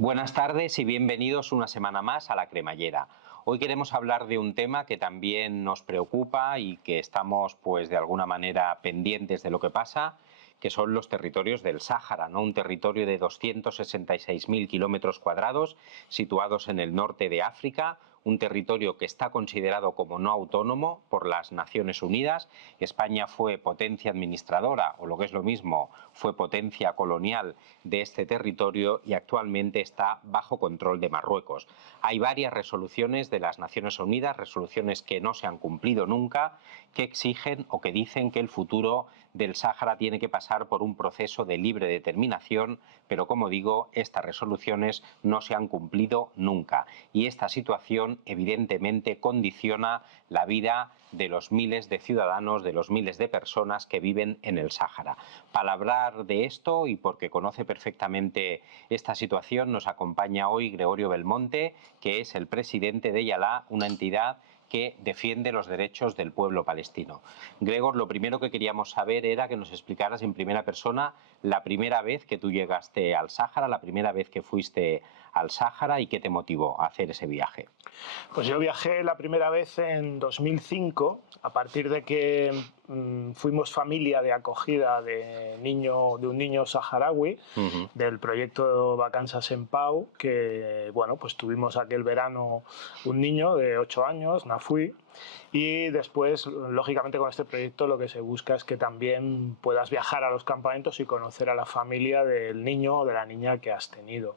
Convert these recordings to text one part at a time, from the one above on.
Buenas tardes y bienvenidos una semana más a La Cremallera. Hoy queremos hablar de un tema que también nos preocupa y que estamos, pues, de alguna manera pendientes de lo que pasa, que son los territorios del Sáhara, ¿no? Un territorio de 266.000 kilómetros cuadrados situados en el norte de África, un territorio que está considerado como no autónomo por las Naciones Unidas. España fue potencia administradora, o lo que es lo mismo, fue potencia colonial de este territorio y actualmente está bajo control de Marruecos. Hay varias resoluciones de las Naciones Unidas, resoluciones que no se han cumplido nunca, que exigen o que dicen que el futuro del Sáhara tiene que pasar por un proceso de libre determinación, pero como digo, estas resoluciones no se han cumplido nunca y esta situación evidentemente condiciona la vida de los miles de ciudadanos, de los miles de personas que viven en el Sáhara. Para hablar de esto y porque conoce perfectamente esta situación, nos acompaña hoy Gregorio Belmonte, que es el presidente de Yalá, una entidad que defiende los derechos del pueblo palestino. Gregor, lo primero que queríamos saber era que nos explicaras en primera persona la primera vez que tú llegaste al Sáhara, la primera vez que fuiste al Sáhara y qué te motivó a hacer ese viaje. Pues yo viajé la primera vez en 2005, a partir de que fuimos familia de acogida de un niño saharaui, del proyecto Vacanzas en Pau, que bueno, pues tuvimos aquel verano un niño de 8 años, Nafui, y después, lógicamente, con este proyecto lo que se busca es que también puedas viajar a los campamentos y conocer a la familia del niño o de la niña que has tenido.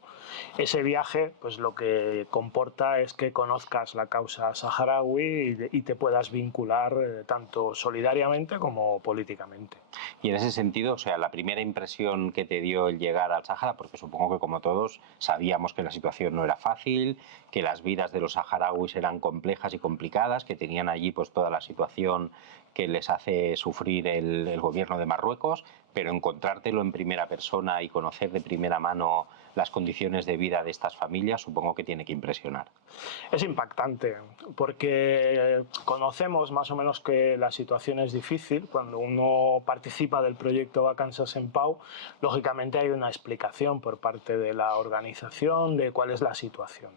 Ese viaje, pues lo que comporta es que conozcas la causa saharaui y te puedas vincular tanto solidariamente como políticamente. Y en ese sentido, o sea, la primera impresión que te dio el llegar al Sáhara, porque supongo que como todos sabíamos que la situación no era fácil, que las vidas de los saharauis eran complejas y complicadas, que tenían allí pues toda la situación que les hace sufrir el gobierno de Marruecos, pero encontrártelo en primera persona y conocer de primera mano las condiciones de vida de estas familias, supongo que tiene que impresionar. Es impactante, porque conocemos más o menos que la situación es difícil. Cuando uno participa del proyecto Vacanzas en Pau, lógicamente hay una explicación por parte de la organización de cuál es la situación.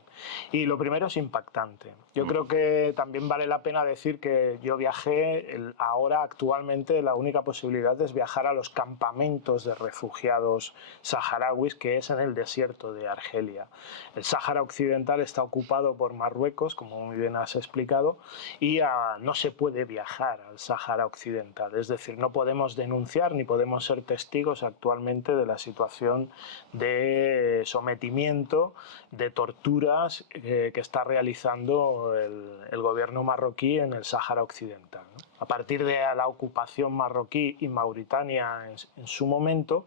Y lo primero es impactante. Yo creo que también vale la pena decir que yo viajé, ahora actualmente la única posibilidad es viajar a los campamentos de refugiados saharauis, que es en el desierto de Argelia. El Sáhara Occidental está ocupado por Marruecos, como muy bien has explicado, y no se puede viajar al Sáhara Occidental. Es decir, no podemos denunciar ni podemos ser testigos actualmente de la situación de sometimiento, de torturas que está realizando el gobierno marroquí en el Sáhara Occidental, ¿no? A partir de la ocupación marroquí y Mauritania en su momento,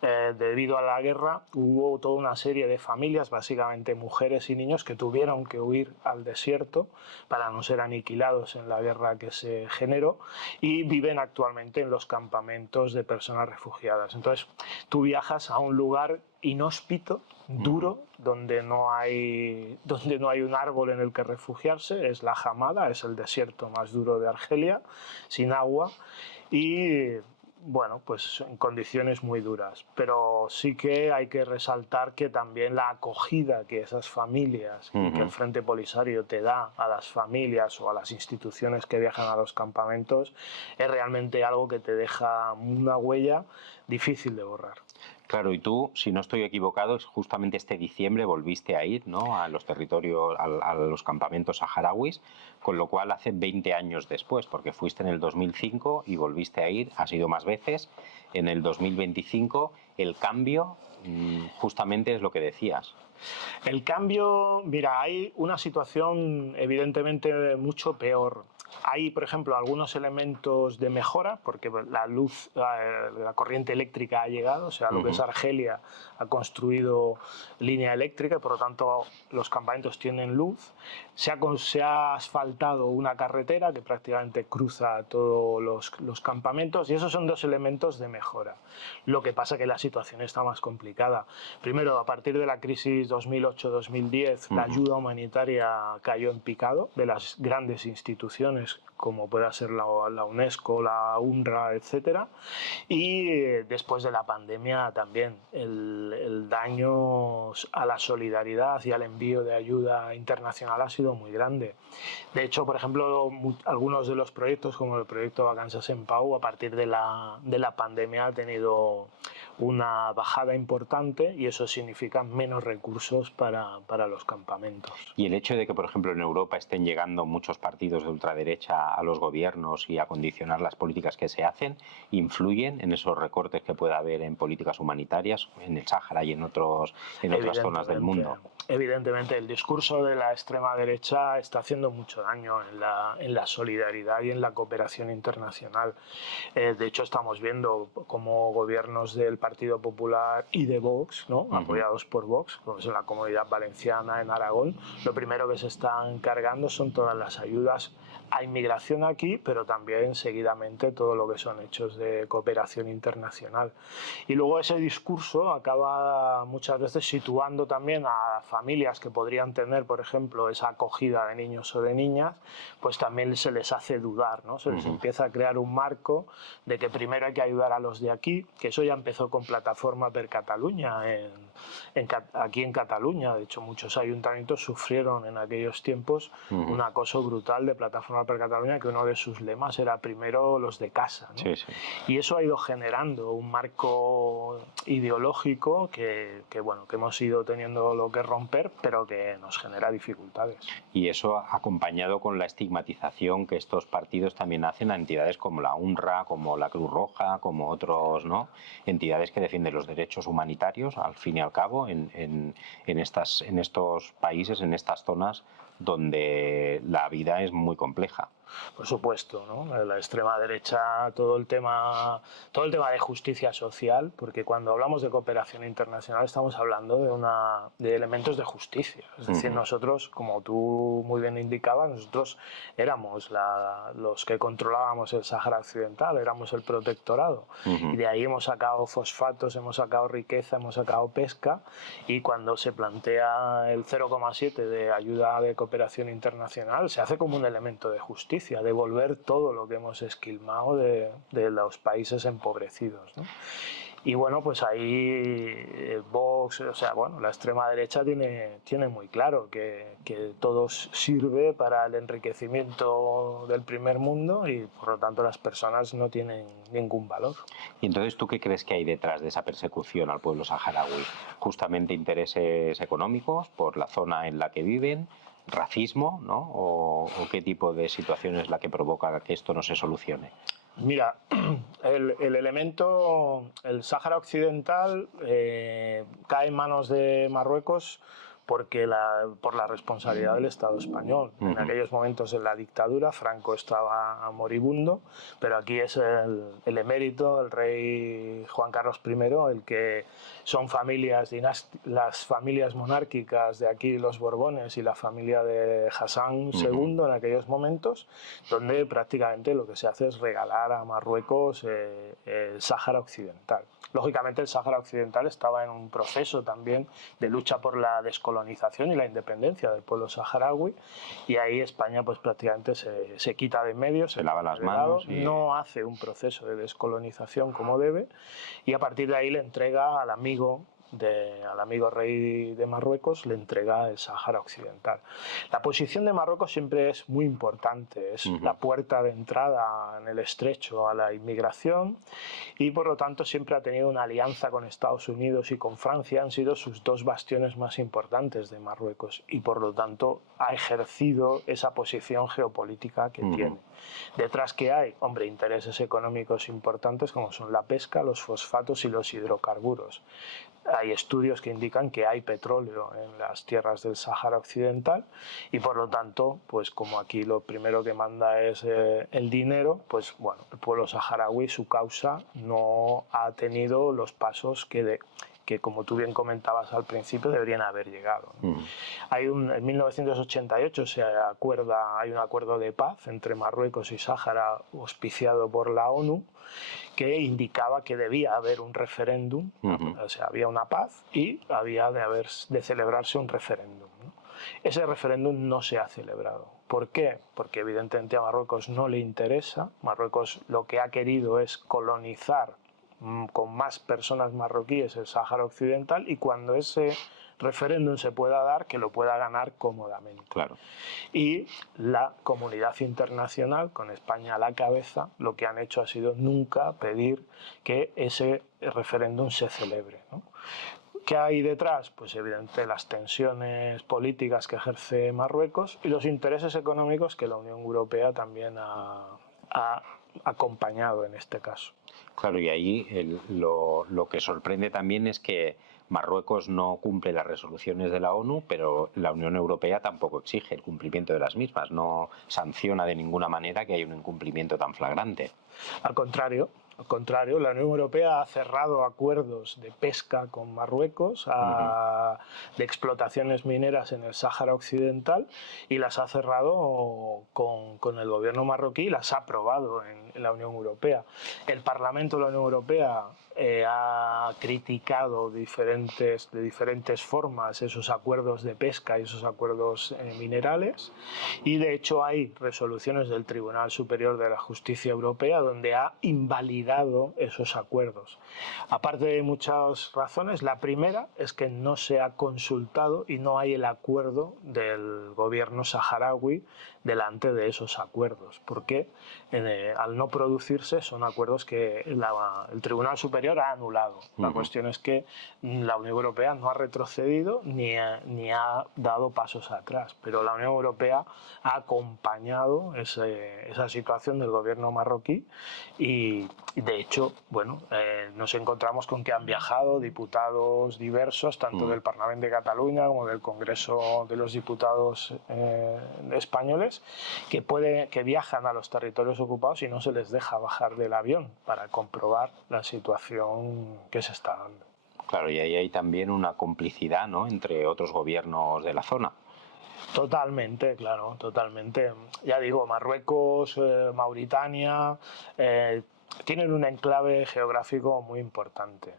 debido a la guerra, hubo toda una serie de familias, básicamente mujeres y niños, que tuvieron que huir al desierto para no ser aniquilados en la guerra que se generó, y viven actualmente en los campamentos de personas refugiadas. Entonces, tú viajas a un lugar inhóspito, duro, donde no hay un árbol en el que refugiarse, es la Hamada, es el desierto más duro de Argelia, sin agua, y bueno, pues en condiciones muy duras. Pero sí que hay que resaltar que también la acogida que esas familias y que el Frente Polisario te da a las familias o a las instituciones que viajan a los campamentos es realmente algo que te deja una huella difícil de borrar. Claro, y tú, si no estoy equivocado, justamente este diciembre volviste a ir, ¿no?, a los territorios, a los campamentos saharauis, con lo cual hace 20 años después, porque fuiste en el 2005 y volviste a ir, has ido más veces, en el 2025, el cambio justamente es lo que decías. El cambio, mira, hay una situación evidentemente mucho peor. Hay, por ejemplo, algunos elementos de mejora, porque la luz, la corriente eléctrica ha llegado, o sea, lo que es Argelia ha construido línea eléctrica, y por lo tanto los campamentos tienen luz. Se ha asfaltado una carretera que prácticamente cruza todos los campamentos, y esos son dos elementos de mejora. Lo que pasa es que la situación está más complicada. Primero, a partir de la crisis 2008-2010, la ayuda humanitaria cayó en picado de las grandes instituciones instituciones como pueda ser la UNESCO, la UNRWA, etcétera. Y después de la pandemia también el daño a la solidaridad y al envío de ayuda internacional ha sido muy grande. De hecho, por ejemplo, algunos de los proyectos, como el proyecto Vacances en Pau, a partir de la pandemia ha tenido una bajada importante y eso significa menos recursos para los campamentos. Y el hecho de que, por ejemplo, en Europa estén llegando muchos partidos de ultraderecha a los gobiernos y a condicionar las políticas que se hacen, ¿influyen en esos recortes que pueda haber en políticas humanitarias en el Sáhara y en otras zonas del mundo? Evidentemente, el discurso de la extrema derecha está haciendo mucho daño en la solidaridad y en la cooperación internacional. De hecho, estamos viendo cómo gobiernos del Partido Popular y de Vox, ¿no? Apoyados por Vox, como es en la Comunidad Valenciana, en Aragón, lo primero que se están cargando son todas las ayudas a inmigración aquí, pero también seguidamente todo lo que son hechos de cooperación internacional. Y luego ese discurso acaba muchas veces situando también a familias que podrían tener, por ejemplo, esa acogida de niños o de niñas, pues también se les hace dudar, ¿no? Se les empieza a crear un marco de que primero hay que ayudar a los de aquí, que eso ya empezó con Plataforma per Catalunya, aquí en Cataluña. De hecho, muchos ayuntamientos sufrieron en aquellos tiempos un acoso brutal de Plataforma per Catalunya, que uno de sus lemas era primero los de casa, ¿no? Sí, sí. Y eso ha ido generando un marco ideológico que hemos ido teniendo lo que romper, pero que nos genera dificultades. Y eso acompañado con la estigmatización que estos partidos también hacen a entidades como la UNRWA, como la Cruz Roja, como otros, ¿no? Entidades que defienden los derechos humanitarios, al fin y al cabo, en estos países, en estas zonas donde la vida es muy compleja. Por supuesto, ¿no? La extrema derecha, todo el tema de justicia social, porque cuando hablamos de cooperación internacional estamos hablando de elementos de justicia. Es decir, nosotros, como tú muy bien indicabas, nosotros éramos los que controlábamos el Sáhara Occidental, éramos el protectorado. Y de ahí hemos sacado fosfatos, hemos sacado riqueza, hemos sacado pesca, y cuando se plantea el 0,7 de ayuda de cooperación internacional, se hace como un elemento de justicia, devolver todo lo que hemos esquilmado de los países empobrecidos, ¿no? Y bueno, pues ahí Vox, o sea, bueno, la extrema derecha tiene muy claro que todo sirve para el enriquecimiento del primer mundo y por lo tanto las personas no tienen ningún valor. ¿Y entonces tú qué crees que hay detrás de esa persecución al pueblo saharaui? ¿Justamente intereses económicos por la zona en la que viven? ¿Racismo, ¿no? ¿O qué tipo de situación es la que provoca que esto no se solucione? Mira, el Sáhara Occidental cae en manos de Marruecos por la responsabilidad del Estado español. En aquellos momentos en la dictadura Franco estaba moribundo, pero aquí es el emérito, el rey Juan Carlos I, el que son las familias monárquicas de aquí, los Borbones, y la familia de Hassan II en aquellos momentos, donde prácticamente lo que se hace es regalar a Marruecos el Sáhara Occidental. Lógicamente el Sáhara Occidental estaba en un proceso también de lucha por la descolonización y la independencia del pueblo saharaui, y ahí España pues prácticamente se quita de en medio, se lava las manos y... no hace un proceso de descolonización como debe, y a partir de ahí le entrega al amigo rey de Marruecos, le entrega el Sáhara Occidental. La posición de Marruecos siempre es muy importante, es la puerta de entrada en el estrecho a la inmigración, y por lo tanto siempre ha tenido una alianza con Estados Unidos y con Francia, han sido sus dos bastiones más importantes de Marruecos, y por lo tanto ha ejercido esa posición geopolítica que tiene. Detrás, ¿qué hay? Hombre, intereses económicos importantes como son la pesca, los fosfatos y los hidrocarburos. Hay estudios que indican que hay petróleo en las tierras del Sáhara Occidental y por lo tanto, pues como aquí lo primero que manda es el dinero, pues bueno, el pueblo saharaui, su causa no ha tenido los pasos que como tú bien comentabas al principio, deberían haber llegado. En 1988 hay un acuerdo de paz entre Marruecos y Sáhara auspiciado por la ONU que indicaba que debía haber un referéndum, o sea, había una paz y había de celebrarse un referéndum, ¿no? Ese referéndum no se ha celebrado. ¿Por qué? Porque evidentemente a Marruecos no le interesa. Marruecos lo que ha querido es colonizar con más personas marroquíes el Sáhara Occidental, y cuando ese referéndum se pueda dar, que lo pueda ganar cómodamente. Claro. Y la comunidad internacional, con España a la cabeza, lo que han hecho ha sido nunca pedir que ese referéndum se celebre, ¿no? ¿Qué hay detrás? Pues evidentemente las tensiones políticas que ejerce Marruecos y los intereses económicos que la Unión Europea también ha acompañado en este caso. Claro, y ahí lo que sorprende también es que Marruecos no cumple las resoluciones de la ONU, pero la Unión Europea tampoco exige el cumplimiento de las mismas, no sanciona de ninguna manera que haya un incumplimiento tan flagrante. Al contrario, la Unión Europea ha cerrado acuerdos de pesca con Marruecos, de explotaciones mineras en el Sáhara Occidental, y las ha cerrado con el gobierno marroquí y las ha aprobado en la Unión Europea. El Parlamento de la Unión Europea ha criticado de diferentes formas esos acuerdos de pesca y esos acuerdos minerales, y de hecho hay resoluciones del Tribunal Superior de la Justicia Europea donde ha invalidado esos acuerdos. Aparte de muchas razones, la primera es que no se ha consultado y no hay el acuerdo del gobierno saharaui delante de esos acuerdos, porque al no producirse son acuerdos que el Tribunal Superior ha anulado. La cuestión es que la Unión Europea no ha retrocedido ni ha dado pasos atrás, pero la Unión Europea ha acompañado esa situación del gobierno marroquí, y de hecho, bueno, nos encontramos con que han viajado diputados diversos, tanto del Parlamento de Cataluña como del Congreso de los Diputados españoles, que viajan a los territorios ocupados y no se les deja bajar del avión para comprobar la situación que se está dando. Claro, y ahí hay también una complicidad, ¿no?, entre otros gobiernos de la zona. Totalmente, claro, totalmente. Ya digo, Marruecos, Mauritania, tienen un enclave geográfico muy importante.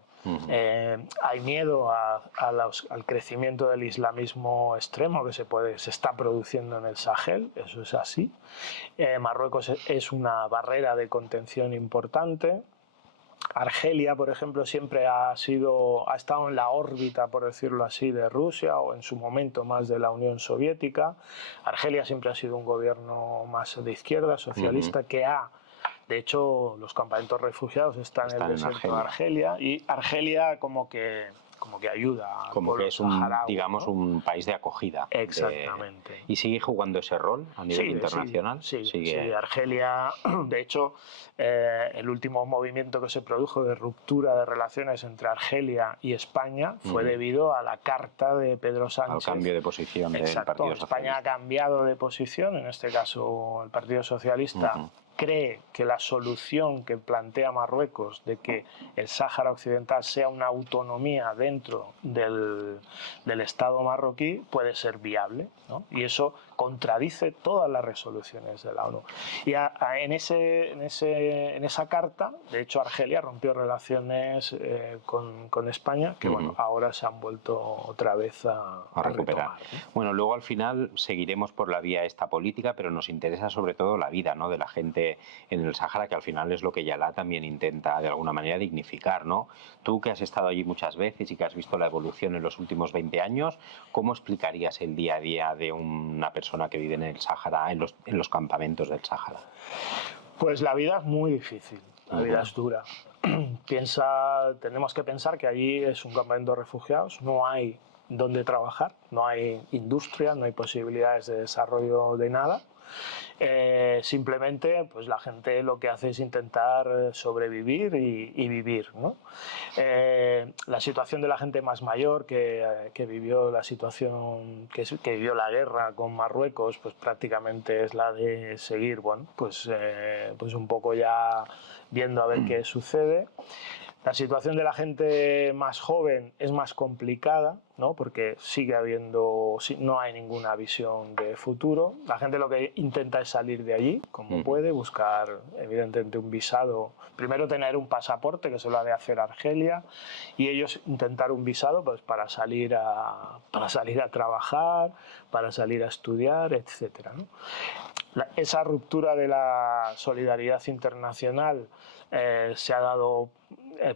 Hay miedo al crecimiento del islamismo extremo que se está produciendo en el Sahel, eso es así. Marruecos es una barrera de contención importante. Argelia, por ejemplo, siempre ha estado en la órbita, por decirlo así, de Rusia, o en su momento más de la Unión Soviética. Argelia siempre ha sido un gobierno más de izquierda, socialista, de hecho, los campamentos refugiados están en el desierto de Argelia, y Argelia como que ayuda al como pueblo que es saharaui, digamos, ¿no?, un país de acogida. Exactamente. ¿Y sigue jugando ese rol a nivel internacional? Sí, Argelia, de hecho, el último movimiento que se produjo de ruptura de relaciones entre Argelia y España fue debido a la carta de Pedro Sánchez. Al cambio de posición del Partido Socialista. España ha cambiado de posición, en este caso el Partido Socialista cree que la solución que plantea Marruecos de que el Sáhara Occidental sea una autonomía dentro del Estado marroquí puede ser viable, ¿no? Y eso contradice todas las resoluciones de la ONU. Y en esa carta, de hecho, Argelia rompió relaciones con España, que bueno, ahora se han vuelto otra vez a recuperar. Retomar, ¿no? Bueno, luego al final seguiremos por la vía esta política, pero nos interesa sobre todo la vida, ¿no?, de la gente en el Sáhara, que al final es lo que Yalá también intenta de alguna manera dignificar, ¿no? Tú, que has estado allí muchas veces y que has visto la evolución en los últimos 20 años, ¿cómo explicarías el día a día de una persona que vive en el Sáhara, en los campamentos del Sáhara? Pues la vida es muy difícil, la vida es dura. Tenemos que pensar que allí es un campamento de refugiados, no hay donde trabajar, no hay industria, no hay posibilidades de desarrollo de nada. Simplemente pues la gente lo que hace es intentar sobrevivir y vivir, ¿no? La situación de la gente más mayor que vivió la situación que vivió la guerra con Marruecos, pues prácticamente es la de seguir, bueno, pues un poco ya viendo a ver qué sucede. La situación de la gente más joven es más complicada, ¿no? Porque sigue habiendo, no hay ninguna visión de futuro. La gente lo que intenta es salir de allí, como puede, buscar evidentemente un visado. Primero tener un pasaporte, que se lo ha de hacer Argelia, y ellos intentar un visado pues, para salir a trabajar, para salir a estudiar, etc., ¿no? Esa ruptura de la solidaridad internacional se ha dado,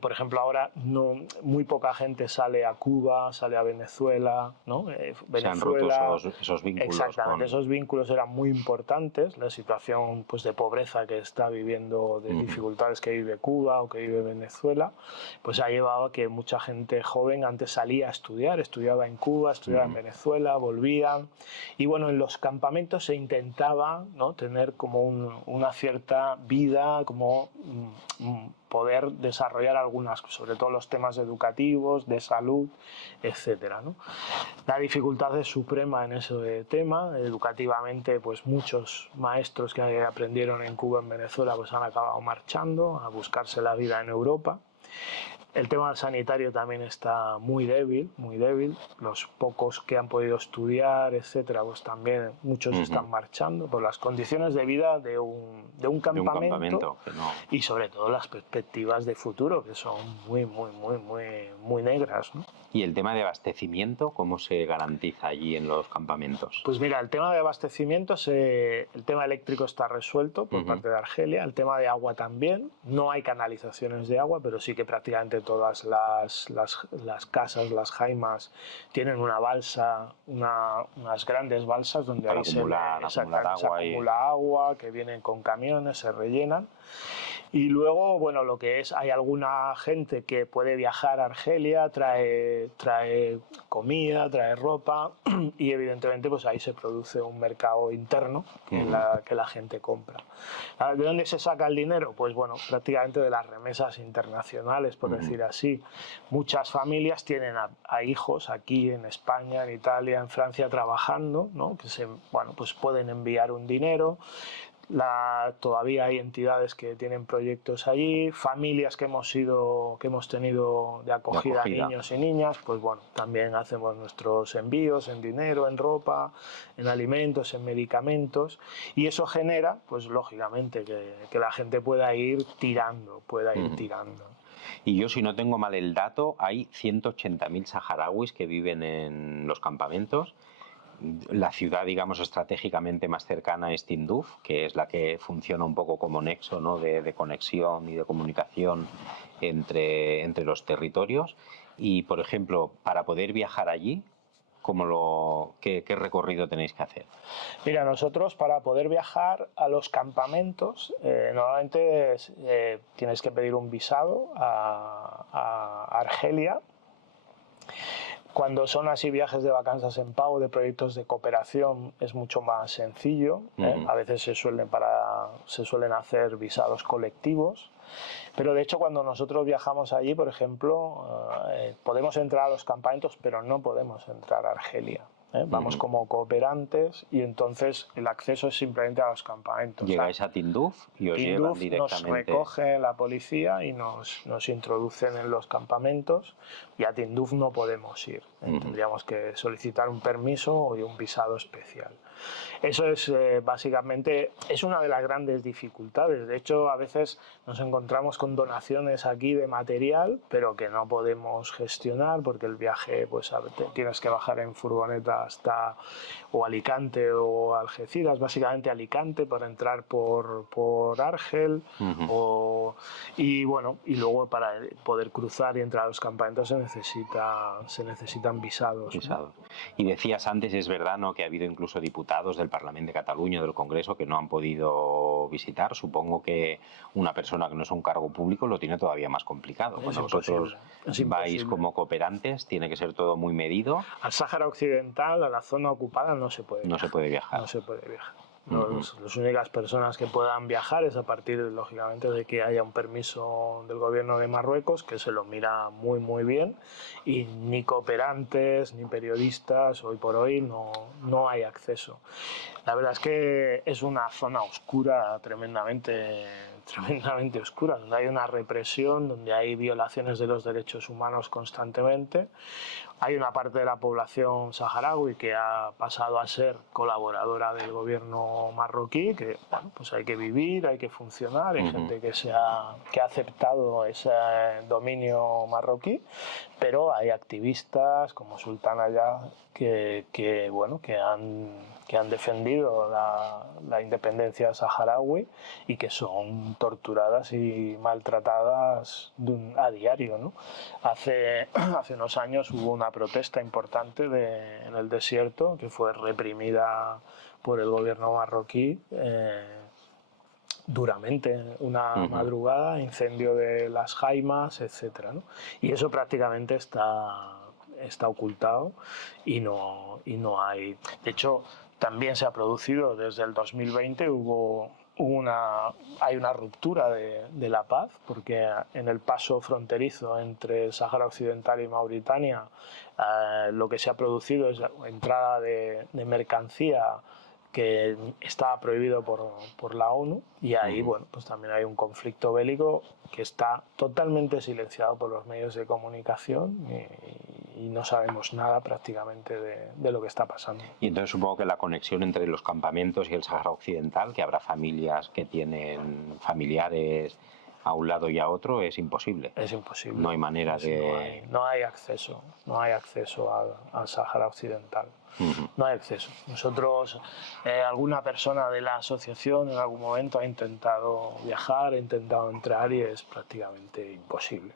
por ejemplo, ahora muy poca gente sale a Cuba, sale a Venezuela, ¿no? Venezuela, se han roto esos vínculos. Exactamente, esos vínculos eran muy importantes. La situación pues, de pobreza que está viviendo, de dificultades que vive Cuba o que vive Venezuela, pues ha llevado a que mucha gente joven antes salía a estudiar, estudiaba en Cuba, estudiaba en Venezuela, volvían. Y bueno, en los campamentos se intentaba, ¿no? tener como una cierta vida, como poder desarrollar algunas, sobre todo los temas educativos, de salud, etcétera, ¿no? La dificultad es suprema en ese tema. Educativamente, pues muchos maestros que aprendieron en Cuba, en Venezuela, pues han acabado marchando a buscarse la vida en Europa. El tema sanitario también está muy débil, muy débil. Los pocos que han podido estudiar, etcétera, pues también muchos están marchando por las condiciones de vida de un campamento y sobre todo las perspectivas de futuro, que son muy negras, ¿no? ¿Y el tema de abastecimiento, cómo se garantiza allí en los campamentos? Pues mira, el tema de abastecimiento, el tema eléctrico está resuelto por parte de Argelia, el tema de agua también. No hay canalizaciones de agua, pero sí que prácticamente todas las casas, las jaimas, tienen una balsa, unas grandes balsas donde para ahí acumular se acumula agua, que vienen con camiones, se rellenan. Y luego, bueno, lo que es, hay alguna gente que puede viajar a Argelia, trae comida, trae ropa y evidentemente pues ahí se produce un mercado interno que la gente compra. ¿De dónde se saca el dinero? Pues bueno, prácticamente de las remesas internacionales, por decir así. Muchas familias tienen a hijos aquí en España, en Italia, en Francia trabajando, ¿no? Que pues pueden enviar un dinero. Todavía hay entidades que tienen proyectos allí, familias que hemos tenido de acogida a niños y niñas, pues bueno, también hacemos nuestros envíos en dinero, en ropa, en alimentos, en medicamentos, y eso genera, pues lógicamente, que la gente pueda ir tirando, Y yo, si no tengo mal el dato, hay 180.000 saharauis que viven en los campamentos. La ciudad, digamos, estratégicamente más cercana es Tinduf, que es la que funciona un poco como nexo, ¿no? de conexión y de comunicación entre los territorios. Y, por ejemplo, para poder viajar allí, ¿qué recorrido tenéis que hacer? Mira, nosotros para poder viajar a los campamentos, normalmente tienes que pedir un visado a Argelia. Cuando son así viajes de vacanzas en Pau, de proyectos de cooperación, es mucho más sencillo. A veces se suelen hacer visados colectivos. Pero de hecho, cuando nosotros viajamos allí, por ejemplo, podemos entrar a los campamentos, pero no podemos entrar a Argelia. Vamos como cooperantes y entonces el acceso es simplemente a los campamentos. Llegáis a Tinduf y os llevan directamente. Nos recoge la policía y nos introducen en los campamentos y a Tinduf no podemos ir. Tendríamos que solicitar un permiso y un visado especial. Eso es básicamente, es una de las grandes dificultades. De hecho, a veces nos encontramos con donaciones aquí de material, pero que no podemos gestionar porque el viaje, pues tienes que bajar en furgoneta hasta o Alicante o Algeciras, básicamente Alicante para entrar por Argel y bueno, y luego para poder cruzar y entrar a los campamentos se necesitan visados. ¿No? Y decías antes, es verdad, ¿no?, que ha habido incluso diputados del Parlamento de Cataluña, del Congreso, que no han podido visitar. Supongo que una persona que no es un cargo público lo tiene todavía más complicado. Cuando vosotros vais como cooperantes, tiene que ser todo muy medido. Al Sáhara Occidental, a la zona ocupada, no se puede viajar. No se puede viajar. Las únicas personas que puedan viajar es a partir, lógicamente, de que haya un permiso del gobierno de Marruecos, que se lo mira muy bien, y ni cooperantes ni periodistas, hoy por hoy no hay acceso. La verdad es que es una zona oscura tremendamente tremendamente oscura, donde hay una represión, donde hay violaciones de los derechos humanos constantemente. Hay una parte de la población saharaui que ha pasado a ser colaboradora del gobierno marroquí, que bueno, pues hay que vivir, hay que funcionar, hay gente que ha aceptado ese dominio marroquí, pero hay activistas como Sultan Aya que han defendido la independencia saharaui y que son torturadas y maltratadas a diario, ¿no? Hace unos años hubo una protesta importante en el desierto que fue reprimida por el gobierno marroquí duramente, una madrugada, incendio de las jaimas, etcétera, ¿no? Y eso prácticamente está ocultado y no hay. De hecho, también se ha producido desde el 2020, hay una ruptura de la paz, porque en el paso fronterizo entre el Sáhara Occidental y Mauritania lo que se ha producido es entrada de mercancía que está prohibido por la ONU, y ahí bueno, pues también hay un conflicto bélico que está totalmente silenciado por los medios de comunicación y no sabemos nada prácticamente de lo que está pasando. Y entonces supongo que la conexión entre los campamentos y el Sáhara Occidental, que habrá familias que tienen familiares a un lado y a otro, es imposible. Es imposible. No hay manera de... No hay acceso al Sáhara Occidental. No hay acceso. Nosotros, alguna persona de la asociación en algún momento ha intentado viajar, ha intentado entrar y es prácticamente imposible.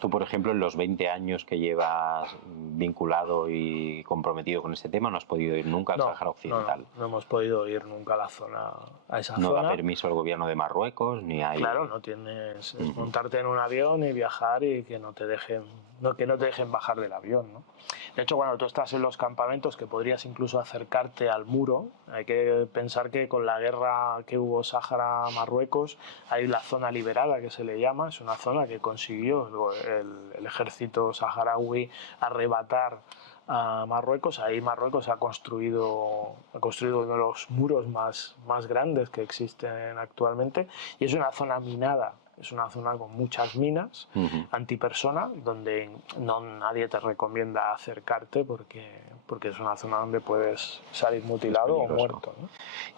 Tú, por ejemplo, en los 20 años que llevas vinculado y comprometido con este tema, ¿no has podido ir nunca al Sáhara Occidental? No hemos podido ir nunca a esa zona. ¿No da permiso el gobierno de Marruecos? Ni hay... Claro, no tienes... Es montarte en un avión y viajar y que no te dejen bajar del avión, ¿no? De hecho, cuando tú estás en los campamentos, que podrías incluso acercarte al muro, hay que pensar que con la guerra que hubo Sáhara-Marruecos, hay la zona liberada, que se le llama, es una zona que consiguió el ejército saharaui arrebatar a Marruecos. Ahí Marruecos ha construido uno de los muros más grandes que existen actualmente, y es una zona minada. Es una zona con muchas minas antipersona, donde nadie te recomienda acercarte porque es una zona donde puedes salir mutilado o muerto, ¿no?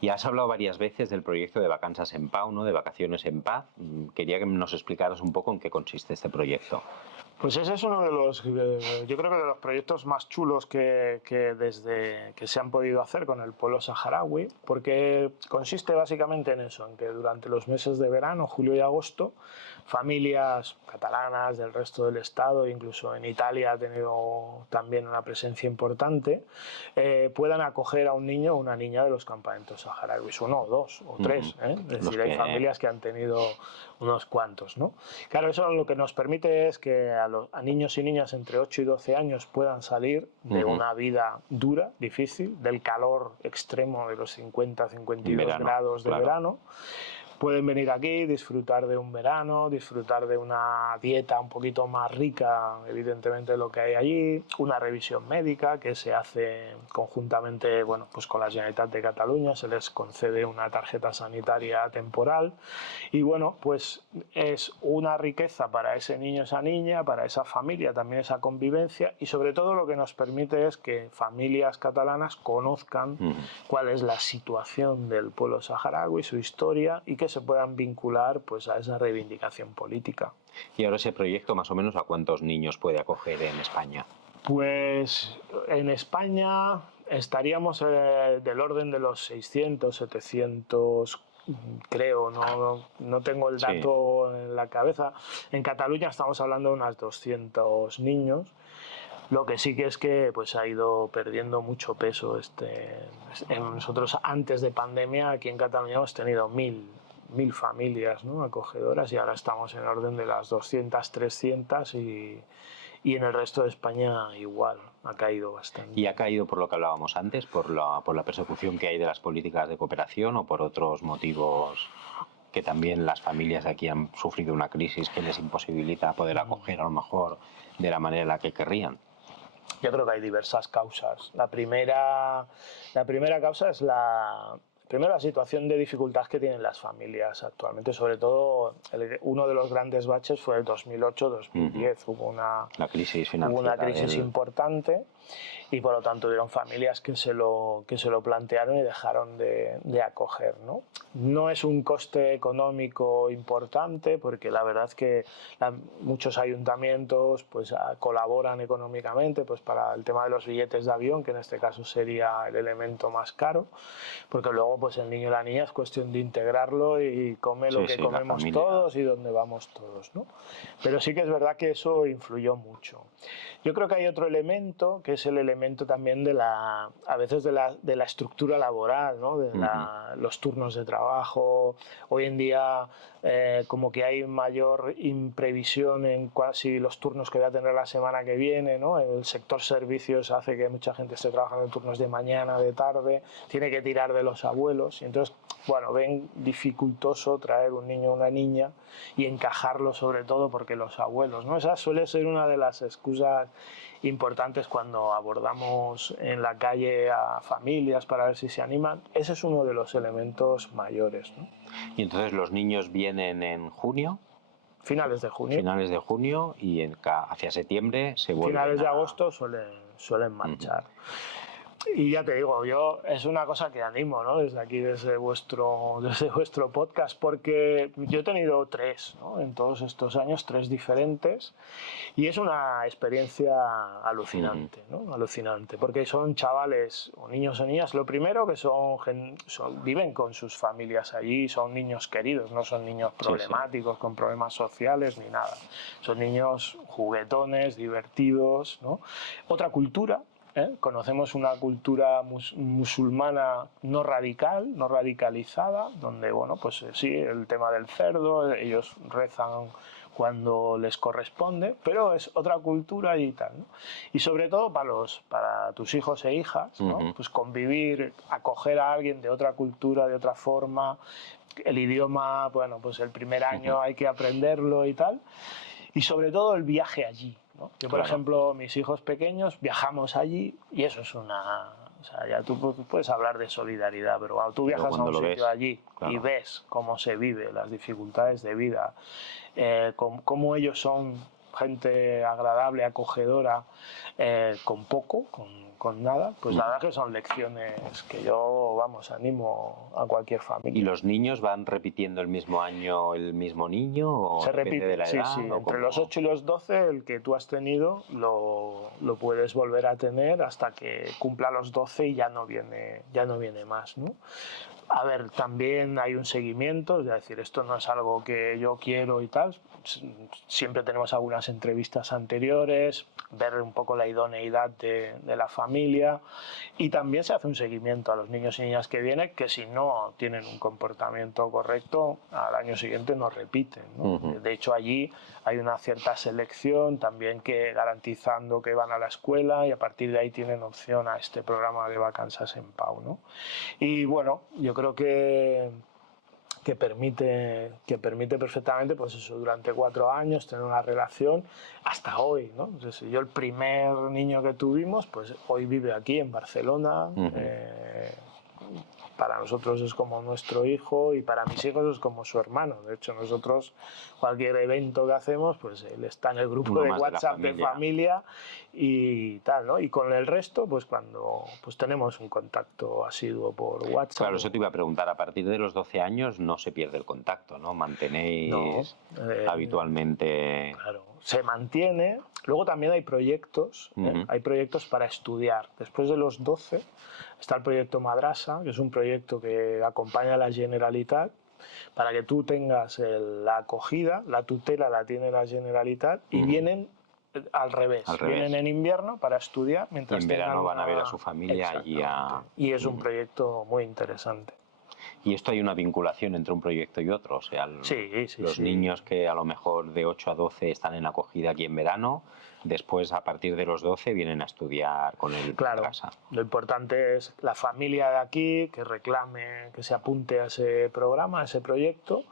Y has hablado varias veces del proyecto de Vacances en Pau, ¿no? De Vacaciones en Paz. Quería que nos explicaras un poco en qué consiste este proyecto. Pues ese es uno de los, yo creo que de los proyectos más chulos que se han podido hacer con el pueblo saharaui, porque consiste básicamente en eso, en que durante los meses de verano, julio y agosto, familias catalanas del resto del estado, incluso en Italia ha tenido también una presencia importante, puedan acoger a un niño o una niña de los campamentos saharauis, uno o dos o tres, ¿eh? Es decir, hay familias que han tenido unos cuantos, ¿no? Claro, eso lo que nos permite es que a niños y niñas entre 8 y 12 años puedan salir de una vida dura, difícil, del calor extremo de los 50-52 grados de verano. Pueden venir aquí, disfrutar de un verano, disfrutar de una dieta un poquito más rica, evidentemente, de lo que hay allí, una revisión médica que se hace conjuntamente, bueno, pues con la Generalitat de Cataluña, se les concede una tarjeta sanitaria temporal y, bueno, pues es una riqueza para ese niño, esa niña, para esa familia, también esa convivencia, y sobre todo lo que nos permite es que familias catalanas conozcan cuál es la situación del pueblo saharaui, su historia, y que se puedan vincular pues a esa reivindicación política. ¿Y ahora ese proyecto más o menos a cuántos niños puede acoger en España? Pues en España estaríamos del orden de los 600, 700, creo, no tengo el dato en la cabeza. En Cataluña estamos hablando de unos 200 niños. Lo que sí que es que pues, ha ido perdiendo mucho peso. Nosotros antes de pandemia aquí en Cataluña hemos tenido 1000 familias, ¿no?, acogedoras, y ahora estamos en orden de las 200, 300 y en el resto de España igual, ha caído bastante. ¿Y ha caído por lo que hablábamos antes, por la persecución que hay de las políticas de cooperación o por otros motivos que también las familias de aquí han sufrido una crisis que les imposibilita poder acoger a lo mejor de la manera en la que querrían? Yo creo que hay diversas causas. La primera causa es primero la situación de dificultad que tienen las familias actualmente, sobre todo uno de los grandes baches fue el 2008-2010, hubo una crisis financiera, hubo una crisis importante y por lo tanto hubieron familias que se lo plantearon y dejaron de acoger, ¿no? No es un coste económico importante porque la verdad es que muchos ayuntamientos pues, colaboran económicamente pues, para el tema de los billetes de avión, que en este caso sería el elemento más caro, porque luego pues, el niño y la niña es cuestión de integrarlo y come lo que comemos todos y donde vamos todos, ¿no? Pero sí que es verdad que eso influyó mucho. Yo creo que hay otro elemento que es el elemento también a veces de la estructura laboral, ¿no? De los turnos de trabajo. Hoy en día como que hay mayor imprevisión en casi los turnos que voy a tener la semana que viene, ¿no? El sector servicios hace que mucha gente esté trabajando en turnos de mañana, de tarde, tiene que tirar de los abuelos y entonces, bueno, ven dificultoso traer un niño o una niña y encajarlo sobre todo porque los abuelos, ¿no? Esa suele ser una de las excusas importantes cuando abordamos en la calle a familias para ver si se animan. Ese es uno de los elementos mayores, ¿no? Y entonces los niños vienen en junio. Finales de junio. Finales de junio y hacia septiembre se vuelven. Finales de agosto suelen marchar. Y ya te digo, yo es una cosa que animo, ¿no? Desde aquí, desde vuestro podcast, porque yo he tenido 3, ¿no? En todos estos años, 3 diferentes, y es una experiencia alucinante, ¿no? Alucinante, porque son chavales o niños o niñas, lo primero que viven con sus familias allí, son niños queridos, no son niños problemáticos, con problemas sociales ni nada, son niños juguetones, divertidos, ¿no? Otra cultura. Conocemos una cultura musulmana no radical, no radicalizada, donde, bueno, pues sí, el tema del cerdo, ellos rezan cuando les corresponde, pero es otra cultura y tal, ¿no? Y sobre todo para tus hijos e hijas, ¿no? Pues convivir, acoger a alguien de otra cultura, de otra forma, el idioma, bueno, pues el primer año hay que aprenderlo y tal, y sobre todo el viaje allí. Yo, por ejemplo, mis hijos pequeños viajamos allí y eso es una... O sea, ya tú puedes hablar de solidaridad, pero cuando tú viajas a un sitio allí y ves cómo se vive, las dificultades de vida, cómo ellos son gente agradable, acogedora, con poco, con nada, pues la verdad que son lecciones que yo, vamos, animo a cualquier familia. ¿Y los niños van repitiendo el mismo año el mismo niño? ¿O se repite, de la edad, sí. Entre los 8 y los 12, el que tú has tenido lo puedes volver a tener hasta que cumpla los 12 y ya no viene más, ¿no? A ver, también hay un seguimiento, es decir, esto no es algo que yo quiero y tal, siempre tenemos algunas entrevistas anteriores, ver un poco la idoneidad de la familia y también se hace un seguimiento a los niños y niñas que vienen, que si no tienen un comportamiento correcto, al año siguiente no repiten, ¿no? De hecho, allí hay una cierta selección también que garantizando que van a la escuela y a partir de ahí tienen opción a este programa de Vacances en Pau, ¿no? Y bueno, yo creo que permite perfectamente, pues eso, durante 4 años tener una relación hasta hoy, ¿no? Entonces, yo el primer niño que tuvimos, pues hoy vive aquí en Barcelona. Para nosotros es como nuestro hijo y para mis hijos es como su hermano. De hecho, nosotros cualquier evento que hacemos, pues él está en el grupo de WhatsApp de familia y tal, ¿no? Y con el resto, pues cuando pues tenemos un contacto asiduo por WhatsApp. Claro, eso te iba a preguntar, a partir de los 12 años no se pierde el contacto, ¿no? Mantenéis habitualmente... Claro, se mantiene. Luego también hay proyectos, hay proyectos para estudiar. Después de los 12 está el proyecto Madrasa, que es un proyecto que acompaña a la Generalitat para que tú tengas la acogida, la tutela la tiene la Generalitat y vienen al revés. Vienen en invierno para estudiar mientras y en verano van a ver a su familia allí a... Y es un proyecto muy interesante. ¿Y esto hay una vinculación entre un proyecto y otro? O sea, los niños que a lo mejor de 8 a 12 están en acogida aquí en verano, después a partir de los 12 vienen a estudiar con el Madrasa. Lo importante es la familia de aquí que reclame, que se apunte a ese programa, a ese proyecto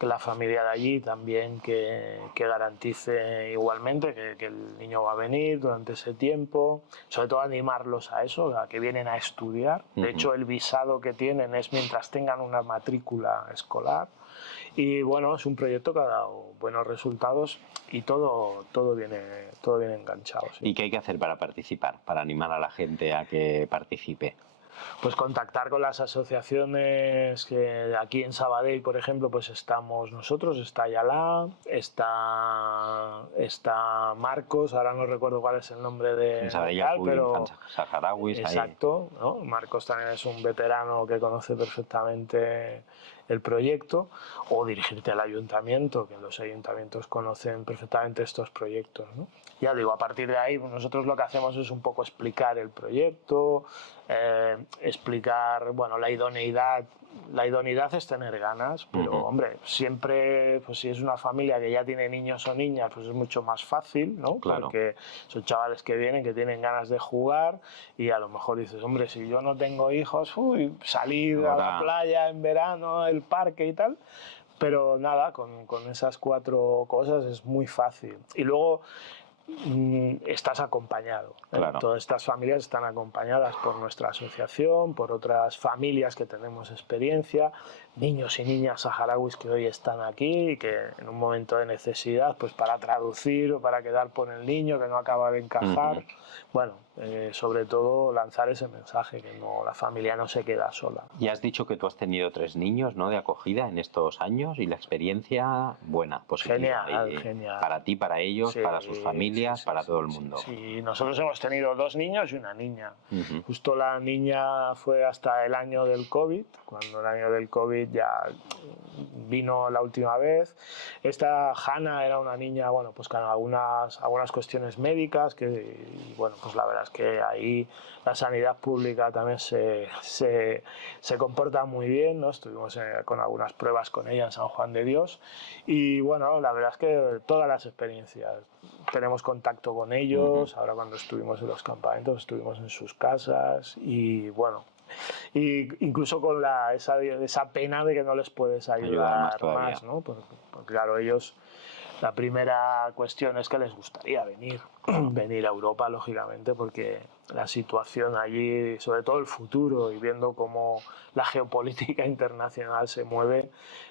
la familia de allí también que garantice igualmente que el niño va a venir durante ese tiempo, sobre todo animarlos a eso, a que vienen a estudiar. De hecho, el visado que tienen es mientras tengan una matrícula escolar. Y bueno, es un proyecto que ha dado buenos resultados y todo viene enganchado. Sí. ¿Y qué hay que hacer para participar, para animar a la gente a que participe? Pues contactar con las asociaciones que aquí en Sabadell, por ejemplo, pues estamos nosotros, está Ayala, está Marcos, ahora no recuerdo cuál es el nombre de Sabadell, pero saharauis. exacto, ¿no? Marcos también es un veterano que conoce perfectamente el proyecto, o dirigirte al ayuntamiento, que los ayuntamientos conocen perfectamente estos proyectos, ¿no? Ya digo, a partir de ahí nosotros lo que hacemos es un poco explicar el proyecto, explicar, bueno, la idoneidad. La idoneidad es tener ganas, pero hombre, siempre, pues si es una familia que ya tiene niños o niñas, pues es mucho más fácil, ¿no? Claro. Porque son chavales que vienen, que tienen ganas de jugar y a lo mejor dices, hombre, si yo no tengo hijos, salir a la playa en verano, el parque y tal. Pero nada, con esas 4 cosas es muy fácil. Y luego estás acompañado. Claro. Todas estas familias están acompañadas por nuestra asociación, por otras familias que tenemos experiencia, niños y niñas saharauis que hoy están aquí y que en un momento de necesidad, pues para traducir o para quedar por el niño que no acaba de encajar, bueno, sobre todo lanzar ese mensaje que la familia no se queda sola. Y has dicho que tú has tenido 3 niños, ¿no?, de acogida en estos años y la experiencia buena, positiva. Genial. Para ti, para ellos, sí, para sus familias, para todo el mundo. Sí, nosotros hemos tenido 2 niños y una niña. Justo la niña fue hasta el año del COVID, cuando el año del COVID ya vino la última vez. Esta Hanna era una niña, bueno, pues con algunas cuestiones médicas que, bueno, pues la verdad es que ahí la sanidad pública también se comporta muy bien, ¿no? Estuvimos con algunas pruebas con ella en San Juan de Dios y bueno, la verdad es que todas las experiencias, tenemos contacto con ellos, ahora cuando estuvimos en los campamentos estuvimos en sus casas y bueno, y incluso con esa pena de que no les puedes ayudar más, ¿no? Porque claro, ellos, la primera cuestión es que les gustaría venir a Europa, lógicamente, porque la situación allí, sobre todo el futuro, y viendo cómo la geopolítica internacional se mueve,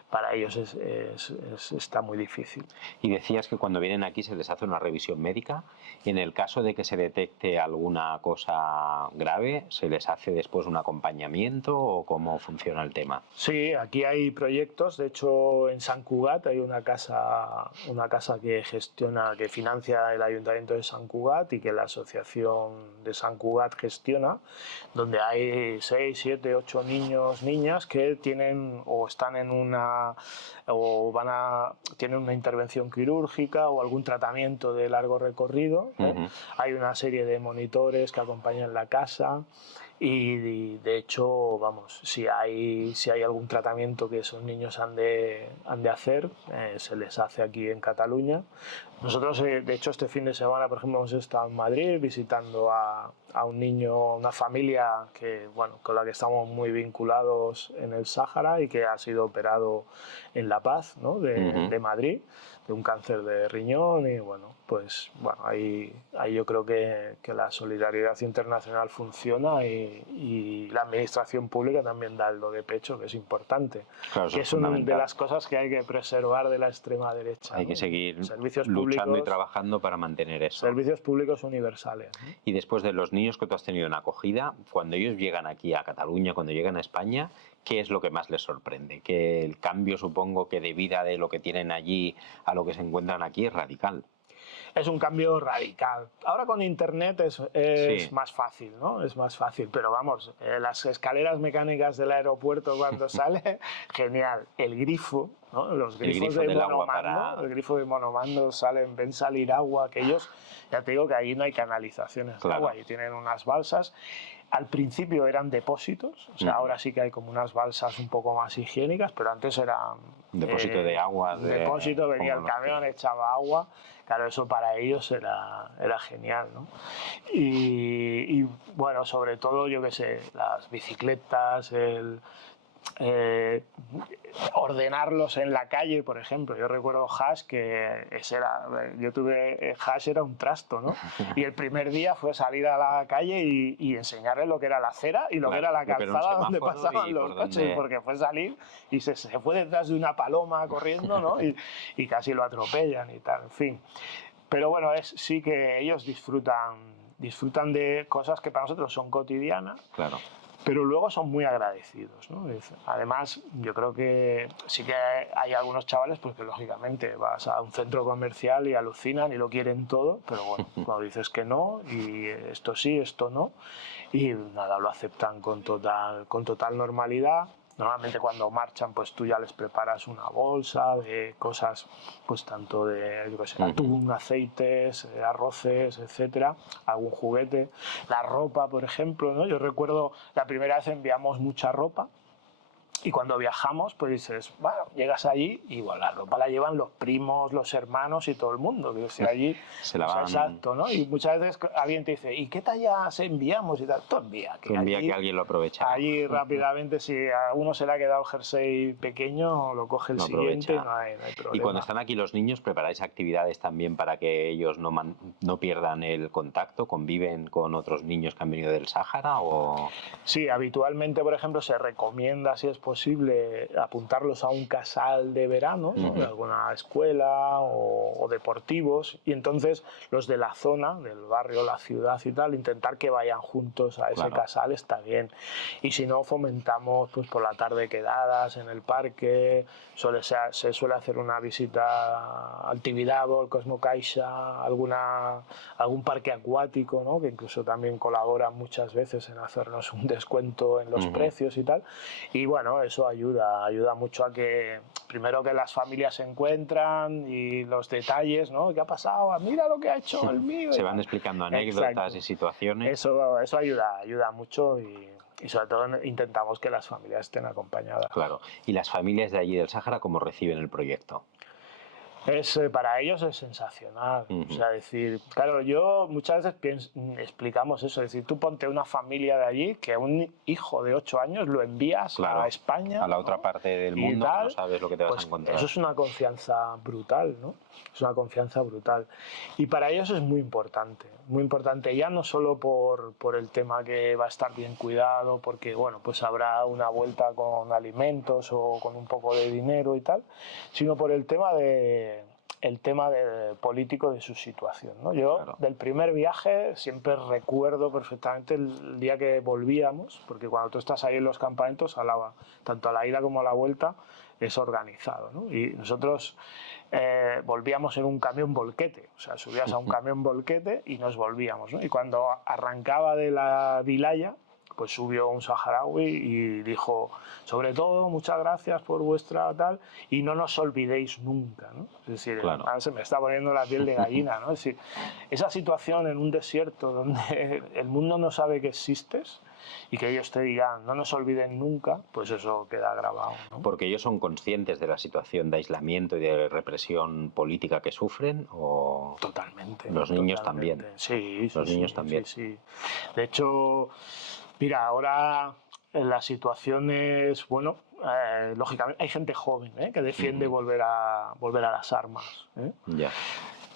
para ellos está muy difícil. Y decías que cuando vienen aquí se les hace una revisión médica. En el caso de que se detecte alguna cosa grave, ¿se les hace después un acompañamiento o cómo funciona el tema? Sí, aquí hay proyectos. De hecho, en Sant Cugat hay una casa que financia el Ayuntamiento de Sant Cugat y que la Asociación de Sant Cugat gestiona, donde hay 6, 7, 8 niños, niñas que tienen o están en tienen una intervención quirúrgica o algún tratamiento de largo recorrido. Hay una serie de monitores que acompañan la casa y de hecho, vamos, si hay algún tratamiento que esos niños han de hacer, se les hace aquí en Cataluña. Nosotros, de hecho, este fin de semana, por ejemplo, hemos estado en Madrid visitando a un niño, una familia que, bueno, con la que estamos muy vinculados en el Sáhara y que ha sido operado en La Paz, ¿no?, de Madrid, de un cáncer de riñón y bueno, pues bueno, ahí yo creo que la solidaridad internacional funciona y la administración pública también da el do de pecho, que es importante. Claro, que es una de las cosas que hay que preservar de la extrema derecha. Hay que seguir servicios luchando públicos, y trabajando para mantener eso. Servicios públicos universales, ¿no? Y después de los niños que tú has tenido en acogida, cuando ellos llegan aquí a Cataluña, cuando llegan a España, ¿qué es lo que más les sorprende? Que el cambio, supongo, que de vida de lo que tienen allí a lo que se encuentran aquí es radical. Es un cambio radical. Ahora con internet es más fácil, ¿no? Es más fácil, pero vamos, las escaleras mecánicas del aeropuerto cuando sale, genial. El grifo, ¿no? Los grifos de monomando, el grifo de monomando ven salir agua, aquellos, ya te digo que ahí no hay canalizaciones de agua, ahí tienen unas balsas. Al principio eran depósitos, o sea, ahora sí que hay como unas balsas un poco más higiénicas, pero antes eran depósito de agua. Depósito, venía el camión, echaba agua. Claro, eso para ellos era genial, ¿no? Y bueno, sobre todo, yo qué sé, las bicicletas, ordenarlos en la calle, por ejemplo. Yo recuerdo Hash, que yo tuve Hash, era un trasto, ¿no? Y el primer día fue salir a la calle y enseñarle lo que era la acera y lo que era la calzada donde pasaban los coches, porque fue salir y se fue detrás de una paloma corriendo, ¿no? Y casi lo atropellan y tal, en fin. Pero bueno, sí que ellos disfrutan de cosas que para nosotros son cotidianas. Claro. Pero luego son muy agradecidos, ¿no? Además, yo creo que sí que hay algunos chavales pues que lógicamente vas a un centro comercial y alucinan y lo quieren todo, pero bueno, cuando dices que no, y esto sí, esto no, y nada, lo aceptan con total normalidad. Normalmente cuando marchan, pues tú ya les preparas una bolsa de cosas, pues tanto de, yo qué sé, atún, aceites, arroces, etcétera, algún juguete, la ropa, por ejemplo, ¿no? Yo recuerdo la primera vez enviamos mucha ropa. Y cuando viajamos, pues dices, bueno, llegas allí y bueno, la ropa la llevan los primos, los hermanos y todo el mundo. Que si allí, se la van... Exacto, ¿no? Y muchas veces alguien te dice, ¿y qué tallas enviamos? Y tal, tú envía. Que alguien lo aprovecha. Allí rápidamente, si a uno se le ha quedado el jersey pequeño, lo coge el siguiente y no hay problema. Y cuando están aquí los niños, ¿preparáis actividades también para que ellos no pierdan el contacto? ¿Conviven con otros niños que han venido del Sáhara? O... Sí, habitualmente, por ejemplo, se recomienda, si es posible, apuntarlos a un casal de verano, ¿no? De alguna escuela o deportivos, y entonces los de la zona, del barrio, la ciudad y tal, intentar que vayan juntos a ese casal está bien. Y si no, fomentamos pues por la tarde quedadas en el parque, se suele hacer una visita al Tibidabo, al Cosmo Caixa, algún parque acuático, ¿no? Que incluso también colabora muchas veces en hacernos un descuento en los precios y tal. Y bueno, eso ayuda mucho a que, primero, que las familias se encuentran y los detalles, ¿no? ¿Qué ha pasado? Mira lo que ha hecho el mío. Se van explicando anécdotas. Exacto. Y situaciones. Eso ayuda mucho y sobre todo intentamos que las familias estén acompañadas. Claro. ¿Y las familias de allí del Sáhara cómo reciben el proyecto? Para ellos es sensacional. O sea, decir, claro, yo muchas veces explicamos eso, es decir, tú ponte una familia de allí que un hijo de 8 años lo envías a España, a la otra parte del mundo, que no sabes lo que te vas a encontrar. Eso es una confianza brutal, ¿no? Es una confianza brutal. Y para ellos es muy importante ya no solo por el tema que va a estar bien cuidado, porque bueno, pues habrá una vuelta con alimentos o con un poco de dinero y tal, sino por el tema político de su situación, ¿no? Yo, del primer viaje, siempre recuerdo perfectamente el día que volvíamos, porque cuando tú estás ahí en los campamentos, tanto a la ida como a la vuelta, es organizado, ¿no? Y nosotros volvíamos en un camión volquete, o sea, subías a un camión volquete y nos volvíamos, ¿no? Y cuando arrancaba de la Vilaya, pues subió un saharaui y dijo, sobre todo, muchas gracias por vuestra tal, y no nos olvidéis nunca, ¿no? Es decir, se me está poniendo la piel de gallina, ¿no? Es decir, esa situación en un desierto donde el mundo no sabe que existes y que ellos te digan, no nos olviden nunca, pues eso queda grabado, ¿no? ¿Porque ellos son conscientes de la situación de aislamiento y de represión política que sufren? ¿O totalmente. Los niños también? Sí, los niños también. Sí. De hecho, mira, ahora la situación es, bueno, lógicamente hay gente joven que defiende volver a las armas. Ya.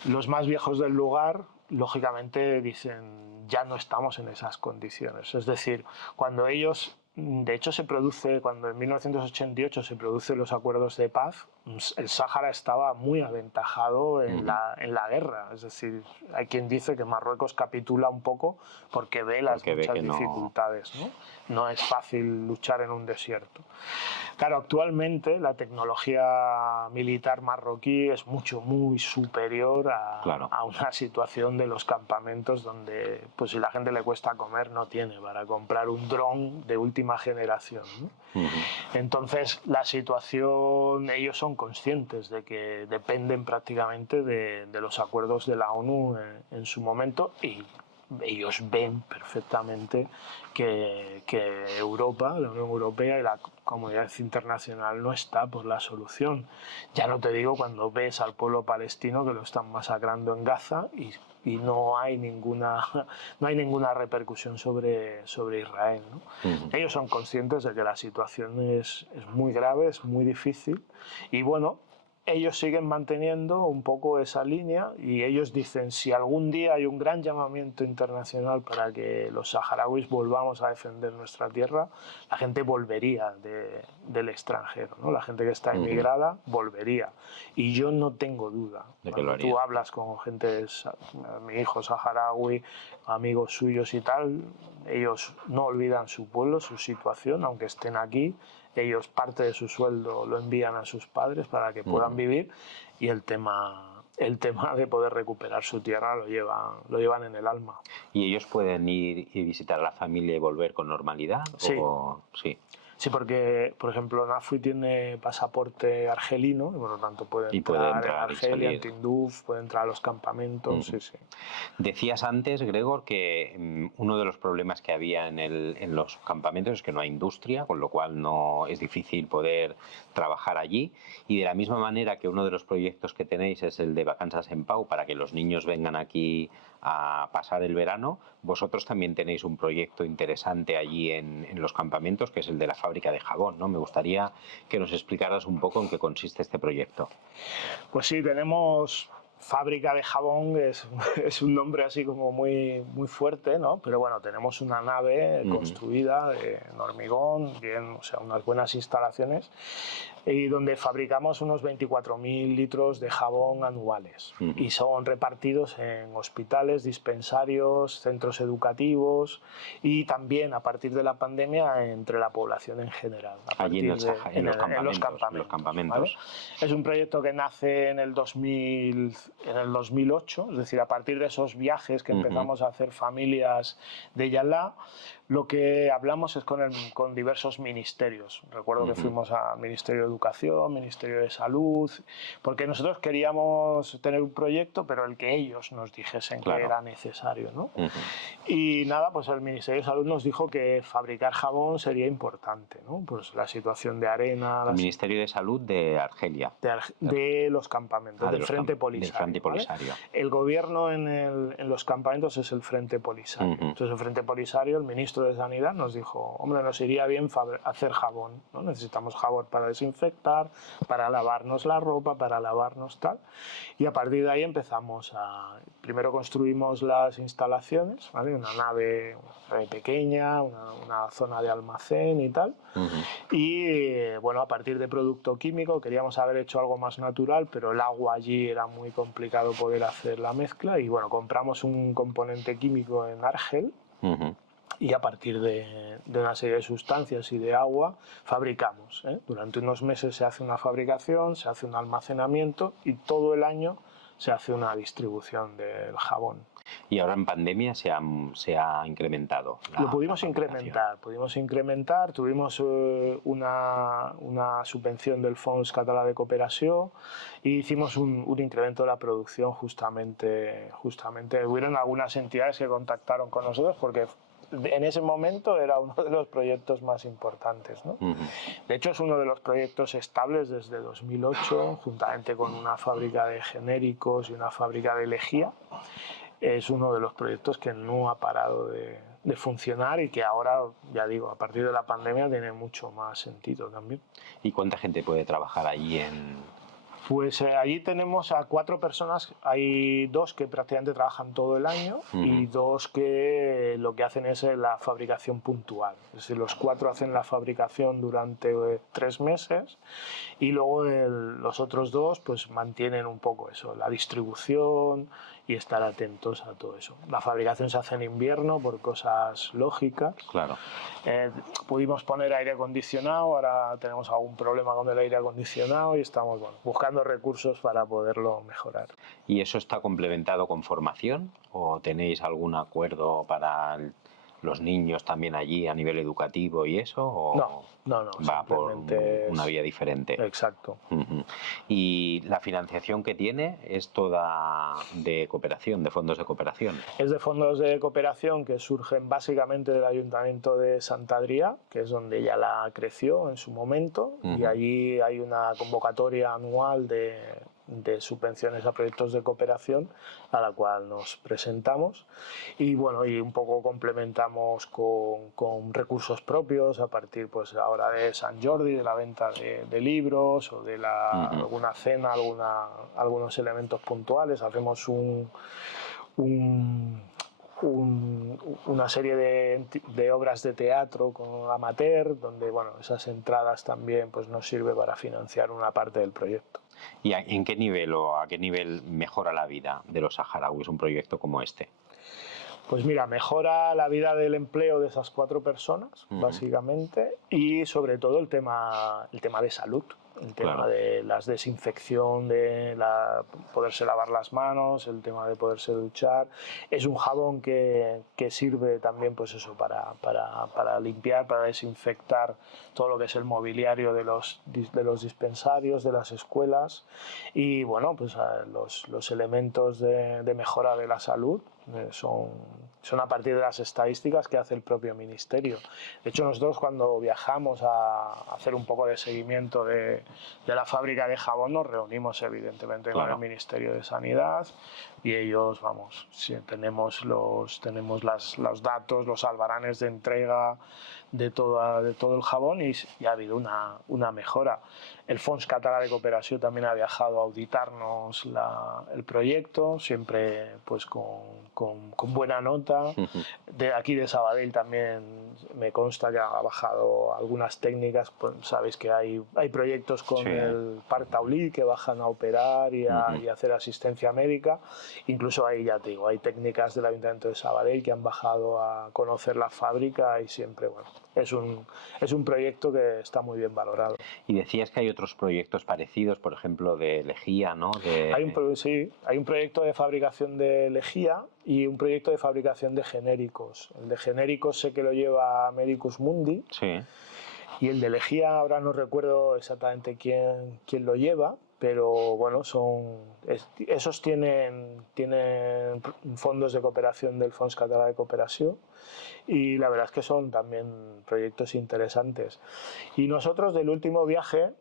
Los más viejos del lugar, lógicamente, dicen, ya no estamos en esas condiciones. Es decir, cuando ellos, de hecho cuando en 1988 se producen los acuerdos de paz, el Sáhara estaba muy aventajado en la guerra. Es decir, hay quien dice que Marruecos capitula un poco porque ve las muchas dificultades, ¿no? No es fácil luchar en un desierto. Claro, actualmente la tecnología militar marroquí es muy superior a una situación de los campamentos donde, pues si la gente le cuesta comer, no tiene para comprar un dron de última generación, ¿no? Entonces, la situación, ellos son conscientes de que dependen prácticamente de los acuerdos de la ONU en su momento y ellos ven perfectamente que Europa, la Unión Europea y la comunidad internacional no está por la solución. Ya no te digo cuando ves al pueblo palestino que lo están masacrando en Gaza y no hay ninguna repercusión sobre Israel, ¿no? Ellos son conscientes de que la situación es muy grave, es muy difícil y bueno, ellos siguen manteniendo un poco esa línea y ellos dicen si algún día hay un gran llamamiento internacional para que los saharauis volvamos a defender nuestra tierra, la gente volvería del extranjero, ¿no? La gente que está emigrada volvería y yo no tengo duda. Cuando tú hablas con gente, mi hijo saharaui, amigos suyos y tal, ellos no olvidan su pueblo, su situación, aunque estén aquí. Ellos parte de su sueldo lo envían a sus padres para que puedan vivir y el tema de poder recuperar su tierra lo llevan en el alma. ¿Y ellos pueden ir y visitar a la familia y volver con normalidad? Sí. Sí. Sí, porque, por ejemplo, Nafui tiene pasaporte argelino y, por lo tanto, puede entrar en Argelia, en Tinduf, puede entrar a los campamentos. Sí, sí. Decías antes, Gregor, que uno de los problemas que había en los campamentos es que no hay industria, con lo cual no es difícil poder trabajar allí. Y de la misma manera que uno de los proyectos que tenéis es el de Vacanzas en Pau, para que los niños vengan aquí a pasar el verano, vosotros también tenéis un proyecto interesante allí en los campamentos, que es el de la fábrica de jabón, ¿no? Me gustaría que nos explicaras un poco en qué consiste este proyecto. Pues sí, tenemos fábrica de jabón, es un nombre así como muy fuerte, ¿no? Pero bueno, tenemos una nave construida en hormigón, bien, o sea, unas buenas instalaciones, y donde fabricamos unos 24.000 litros de jabón anuales y son repartidos en hospitales, dispensarios, centros educativos y también a partir de la pandemia entre la población en general. Allí en los campamentos. ¿Vale? Es un proyecto que nace en el 2008, es decir, a partir de esos viajes que empezamos a hacer familias de Yalá, lo que hablamos es con diversos ministerios. Recuerdo que fuimos al Ministerio de Educación, Ministerio de Salud, porque nosotros queríamos tener un proyecto, pero el que ellos nos dijesen que era necesario, ¿no? Y nada, pues el Ministerio de Salud nos dijo que fabricar jabón sería importante, ¿no? Pues la situación de arena... El Ministerio de Salud de Argelia. De los campamentos, del Frente Polisario. Del Frente Polisario. ¿Vale? El gobierno en los campamentos es el Frente Polisario. Entonces el Frente Polisario, el ministro de Sanidad nos dijo, hombre, nos iría bien hacer jabón, ¿no? Necesitamos jabón para desinfectar, para lavarnos la ropa, para lavarnos tal. Y a partir de ahí empezamos primero construimos las instalaciones, ¿vale? Una nave pequeña, una zona de almacén y tal. Y bueno, a partir de producto químico queríamos haber hecho algo más natural, pero el agua allí era muy complicado poder hacer la mezcla y bueno, compramos un componente químico en Argel. Y a partir de una serie de sustancias y de agua fabricamos, ¿eh? Durante unos meses se hace una fabricación, se hace un almacenamiento y todo el año se hace una distribución del jabón. Y ahora en pandemia se ha incrementado. Lo pudimos incrementar, tuvimos una subvención del Fons Català de Cooperació y hicimos un incremento de la producción justamente. Hubieron algunas entidades que contactaron con nosotros porque en ese momento era uno de los proyectos más importantes, ¿no? De hecho, es uno de los proyectos estables desde 2008, juntamente con una fábrica de genéricos y una fábrica de lejía. Es uno de los proyectos que no ha parado de funcionar y que ahora, ya digo, a partir de la pandemia tiene mucho más sentido también. ¿Y cuánta gente puede trabajar allí Pues allí tenemos a 4 personas, hay 2 que prácticamente trabajan todo el año y 2 que lo que hacen es la fabricación puntual. Es decir, los 4 hacen la fabricación durante 3 meses y luego los otros 2 pues mantienen un poco eso, la distribución y estar atentos a todo eso. La fabricación se hace en invierno por cosas lógicas. Claro. Pudimos poner aire acondicionado, ahora tenemos algún problema con el aire acondicionado y estamos buscando recursos para poderlo mejorar. ¿Y eso está complementado con formación o tenéis algún acuerdo para los niños también allí a nivel educativo y eso? ¿O no, va por una vía es... diferente? Exacto. ¿Y la financiación que tiene es toda de cooperación, de fondos de cooperación? Es de fondos de cooperación que surgen básicamente del Ayuntamiento de Sant Adrià, que es donde ella la creció en su momento, y allí hay una convocatoria anual de subvenciones a proyectos de cooperación a la cual nos presentamos y bueno, y un poco complementamos con recursos propios a partir pues ahora de Sant Jordi, de la venta de libros o de alguna cena, algunos elementos puntuales. Hacemos una serie de obras de teatro con amateur, donde bueno, esas entradas también pues, nos sirve para financiar una parte del proyecto. ¿Y en qué nivel o a qué nivel mejora la vida de los saharauis un proyecto como este? Pues mira, mejora la vida del empleo de esas 4 personas, básicamente, y sobre todo el tema de salud. El tema de la desinfección, poderse lavar las manos, el tema de poderse duchar. Es un jabón que sirve también pues eso, para limpiar, para desinfectar todo lo que es el mobiliario de los dispensarios, de las escuelas. Y bueno, pues los elementos de mejora de la salud son a partir de las estadísticas que hace el propio ministerio. De hecho, nosotros cuando viajamos a hacer un poco de seguimiento de la fábrica de jabón nos reunimos evidentemente con el Ministerio de Sanidad y ellos, vamos, sí, tenemos los datos, los albaranes de entrega de todo el jabón y ha habido una mejora. El Fons Català de Cooperació también ha viajado a auditarnos el proyecto, siempre pues con buena nota. De aquí de Sabadell también me consta que ha bajado algunas técnicas, pues, sabéis que hay proyectos con el Parc Taulí que bajan a operar y a hacer asistencia médica. Incluso ahí, ya te digo, hay técnicas del Ayuntamiento de Sabadell que han bajado a conocer la fábrica y siempre, bueno, es un proyecto que está muy bien valorado. Y decías que hay otros proyectos parecidos, por ejemplo, de lejía, ¿no? Sí, hay un proyecto de fabricación de lejía y un proyecto de fabricación de genéricos. El de genéricos sé que lo lleva Medicus Mundi. Sí. Y el de lejía ahora no recuerdo exactamente quién lo lleva, pero bueno, esos tienen fondos de cooperación del Fons Català de Cooperació y la verdad es que son también proyectos interesantes. Y nosotros del último viaje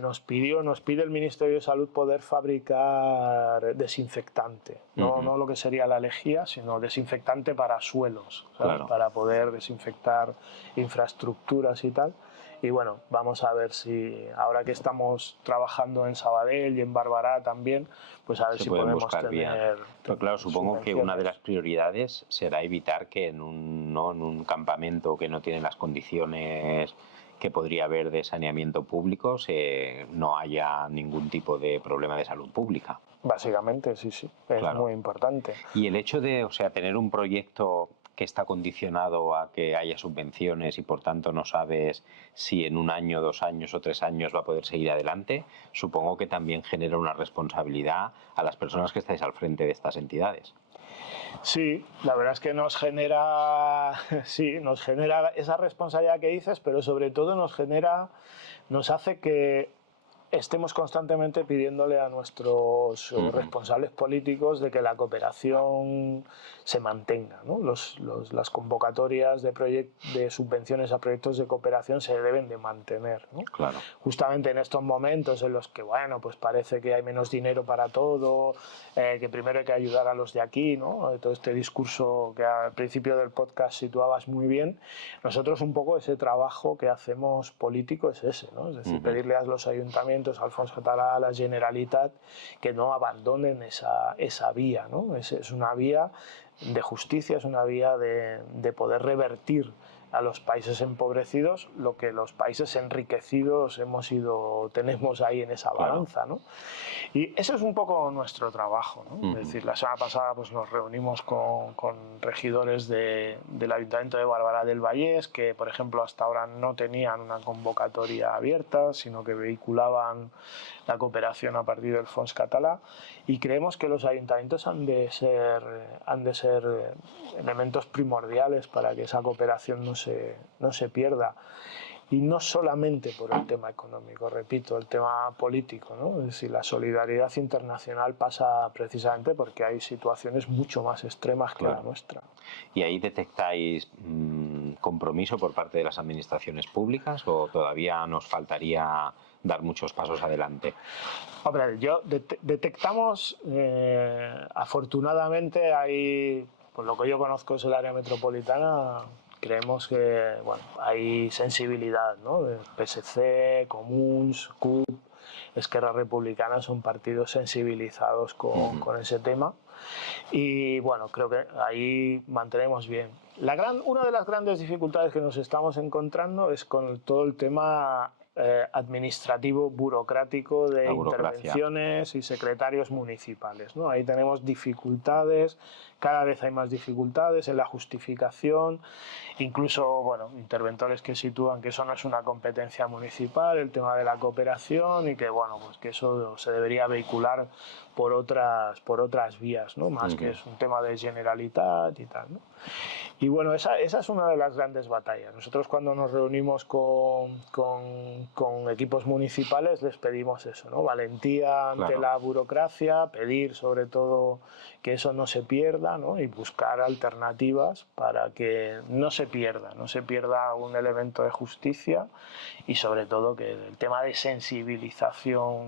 nos pide el Ministerio de Salud poder fabricar desinfectante, no lo que sería la lejía, sino desinfectante para suelos, ¿sabes? Para poder desinfectar infraestructuras y tal. Y bueno, vamos a ver si ahora que estamos trabajando en Sabadell y en Barberà también, pues a ver si podemos tener... Pero claro, supongo que una de las prioridades será evitar que en un campamento que no tiene las condiciones que podría haber de saneamiento público no haya ningún tipo de problema de salud pública. Básicamente, sí, es muy importante. Y el hecho de, o sea, tener un proyecto que está condicionado a que haya subvenciones y por tanto no sabes si en 1 año, 2 años o 3 años va a poder seguir adelante, supongo que también genera una responsabilidad a las personas que estáis al frente de estas entidades. Sí, la verdad es que nos genera esa responsabilidad que dices, pero sobre todo nos hace que estemos constantemente pidiéndole a nuestros responsables políticos de que la cooperación se mantenga, ¿no? Las convocatorias de subvenciones a proyectos de cooperación se deben de mantener, ¿no? Claro. Justamente en estos momentos en los que, bueno, pues parece que hay menos dinero para todo, que primero hay que ayudar a los de aquí, ¿no? Todo este discurso que al principio del podcast situabas muy bien, nosotros un poco ese trabajo que hacemos político es ese, ¿no? Es decir, pedirle a los ayuntamientos, al Fons Català, a la Generalitat, que no abandonen esa vía, ¿no? Es una vía de justicia, es una vía de poder revertir a los países empobrecidos lo que los países enriquecidos tenemos ahí en esa balanza, ¿no? Y ese es un poco nuestro trabajo, ¿no? Es decir, la semana pasada pues, nos reunimos con regidores del Ayuntamiento de Barberà del Vallès que, por ejemplo, hasta ahora no tenían una convocatoria abierta, sino que vehiculaban la cooperación a partir del Fons Català, y creemos que los ayuntamientos han de ser elementos primordiales para que esa cooperación no se pierda. Y no solamente por el tema económico, repito, el tema político, ¿no? Es decir, la solidaridad internacional pasa precisamente porque hay situaciones mucho más extremas que la nuestra. ¿Y ahí detectáis compromiso por parte de las administraciones públicas o todavía nos faltaría dar muchos pasos adelante? Hombre, detectamos, afortunadamente, por lo que yo conozco es el área metropolitana, creemos que hay sensibilidad, ¿no? El PSC, Comuns, CUP, Esquerra Republicana son partidos sensibilizados con ese tema, y bueno, creo que ahí mantenemos bien. Una de las grandes dificultades que nos estamos encontrando es con todo el tema administrativo, burocrático de intervenciones y secretarios municipales, ¿no? Ahí tenemos dificultades, cada vez hay más dificultades en la justificación, incluso interventores que sitúan que eso no es una competencia municipal, el tema de la cooperación, y que pues que eso se debería vehicular por otras vías, ¿no? Más que es un tema de Generalitat y tal, ¿no? Y bueno, esa es una de las grandes batallas. Nosotros cuando nos reunimos con equipos municipales les pedimos eso, ¿no? Valentía ante la burocracia, pedir sobre todo que eso no se pierda, ¿no? Y buscar alternativas para que no se pierda un elemento de justicia, y sobre todo que el tema de sensibilización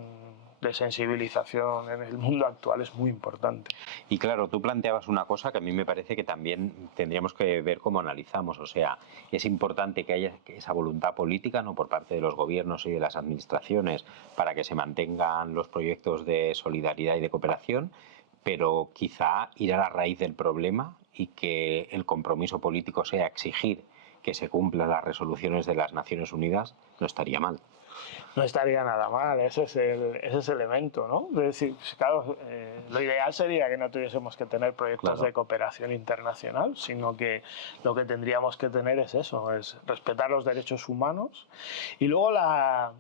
en el mundo actual es muy importante. Y claro, tú planteabas una cosa que a mí me parece que también tendríamos que ver cómo analizamos. O sea, es importante que haya esa voluntad política, ¿no?, por parte de los gobiernos y de las administraciones para que se mantengan los proyectos de solidaridad y de cooperación, pero quizá ir a la raíz del problema y que el compromiso político sea exigir que se cumplan las resoluciones de las Naciones Unidas no estaría mal. No estaría nada mal, ese es el elemento, ¿no? Es decir, claro, lo ideal sería que no tuviésemos que tener proyectos de cooperación internacional, sino que lo que tendríamos que tener es eso, es respetar los derechos humanos y luego la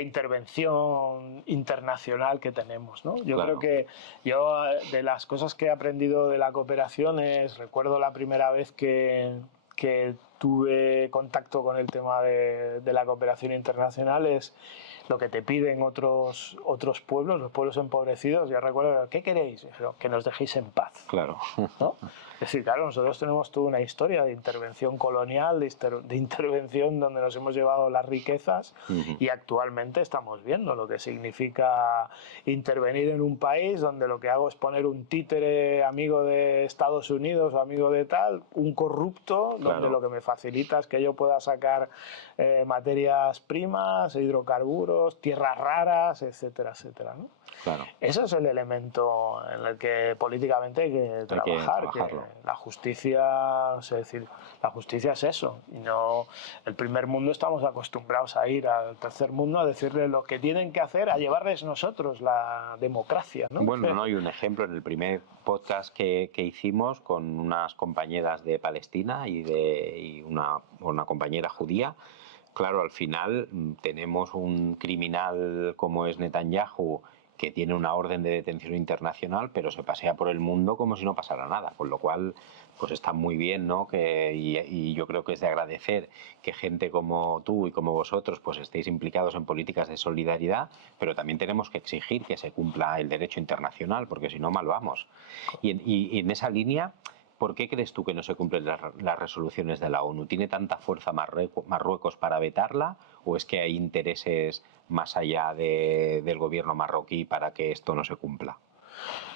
intervención internacional que tenemos, ¿no? Yo creo que de las cosas que he aprendido de la cooperación recuerdo la primera vez que tuve contacto con el tema de la cooperación internacional, es lo que te piden otros pueblos, los pueblos empobrecidos. Yo recuerdo, ¿qué queréis? Que nos dejéis en paz. Claro. ¿No? Es decir, claro, nosotros tenemos toda una historia de intervención colonial, de intervención donde nos hemos llevado las riquezas, y actualmente estamos viendo lo que significa intervenir en un país donde lo que hago es poner un títere amigo de Estados Unidos o amigo de tal, un corrupto, donde lo que me facilita es que yo pueda sacar materias primas, hidrocarburos, tierras raras, etcétera, etcétera, ¿no? Claro. Ese es el elemento en el que políticamente hay que trabajar, que la justicia, es decir, la justicia es eso, y no el primer mundo. Estamos acostumbrados a ir al tercer mundo a decirle lo que tienen que hacer, a llevarles nosotros la democracia, ¿no? Bueno, no hay un ejemplo en el primer podcast que hicimos con unas compañeras de Palestina y una compañera judía. Claro, al final tenemos un criminal como es Netanyahu, que tiene una orden de detención internacional, pero se pasea por el mundo como si no pasara nada, con lo cual pues está muy bien, ¿no? Y yo creo que es de agradecer que gente como tú y como vosotros pues estéis implicados en políticas de solidaridad, pero también tenemos que exigir que se cumpla el derecho internacional, porque si no, mal vamos. Y en esa línea, ¿por qué crees tú que no se cumplen las resoluciones de la ONU? ¿Tiene tanta fuerza Marruecos para vetarla o es que hay intereses más allá del gobierno marroquí para que esto no se cumpla?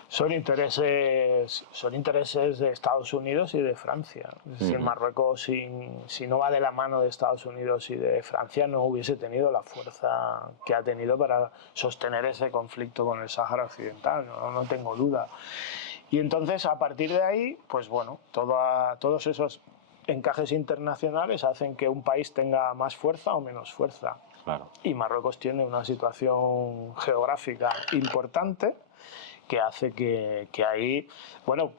Son intereses de Estados Unidos y de Francia. Es decir, Marruecos, si no va de la mano de Estados Unidos y de Francia, no hubiese tenido la fuerza que ha tenido para sostener ese conflicto con el Sáhara Occidental, no tengo duda. Y entonces, a partir de ahí, pues bueno, todos esos encajes internacionales hacen que un país tenga más fuerza o menos fuerza. Claro. Y Marruecos tiene una situación geográfica importante que hace que ahí, bueno,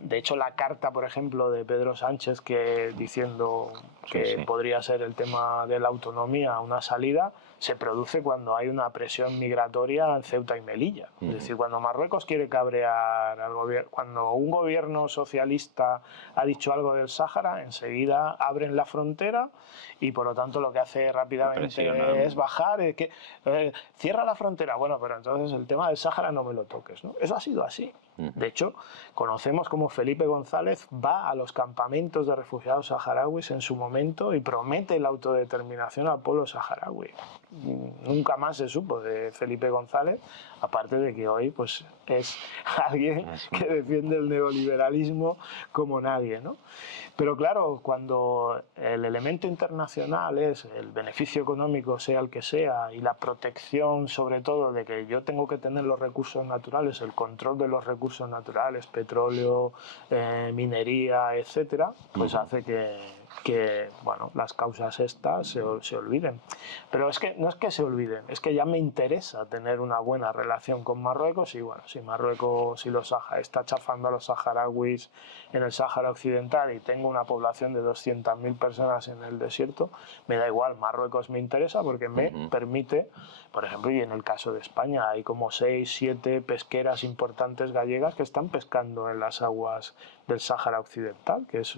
de hecho, la carta, por ejemplo, de Pedro Sánchez que diciendo que podría ser el tema de la autonomía una salida, se produce cuando hay una presión migratoria en Ceuta y Melilla. Es decir, cuando Marruecos quiere cabrear al gobierno, cuando un gobierno socialista ha dicho algo del Sáhara, enseguida abren la frontera y por lo tanto lo que hace rápidamente es bajar, cierra la frontera, bueno, pero entonces el tema del Sáhara no me lo toques, ¿no? Eso ha sido así. De hecho, conocemos cómo Felipe González va a los campamentos de refugiados saharauis en su momento y promete la autodeterminación al pueblo saharaui. Nunca más se supo de Felipe González, aparte de que hoy pues, es alguien que defiende el neoliberalismo como nadie, ¿no? Pero claro, cuando el elemento internacional es el beneficio económico, sea el que sea, y la protección sobre todo de que yo tengo que tener los recursos naturales, el control de los recursos naturales, petróleo, minería, etcétera, pues hace que bueno, las causas estas se olviden. Pero es que no es que se olviden, es que ya me interesa tener una buena relación con Marruecos y bueno, si Marruecos está chafando a los saharauis en el Sáhara Occidental y tengo una población de 200.000 personas en el desierto, me da igual, Marruecos me interesa porque me permite, por ejemplo, y en el caso de España hay como 6, 7 pesqueras importantes gallegas que están pescando en las aguas del Sáhara Occidental, que es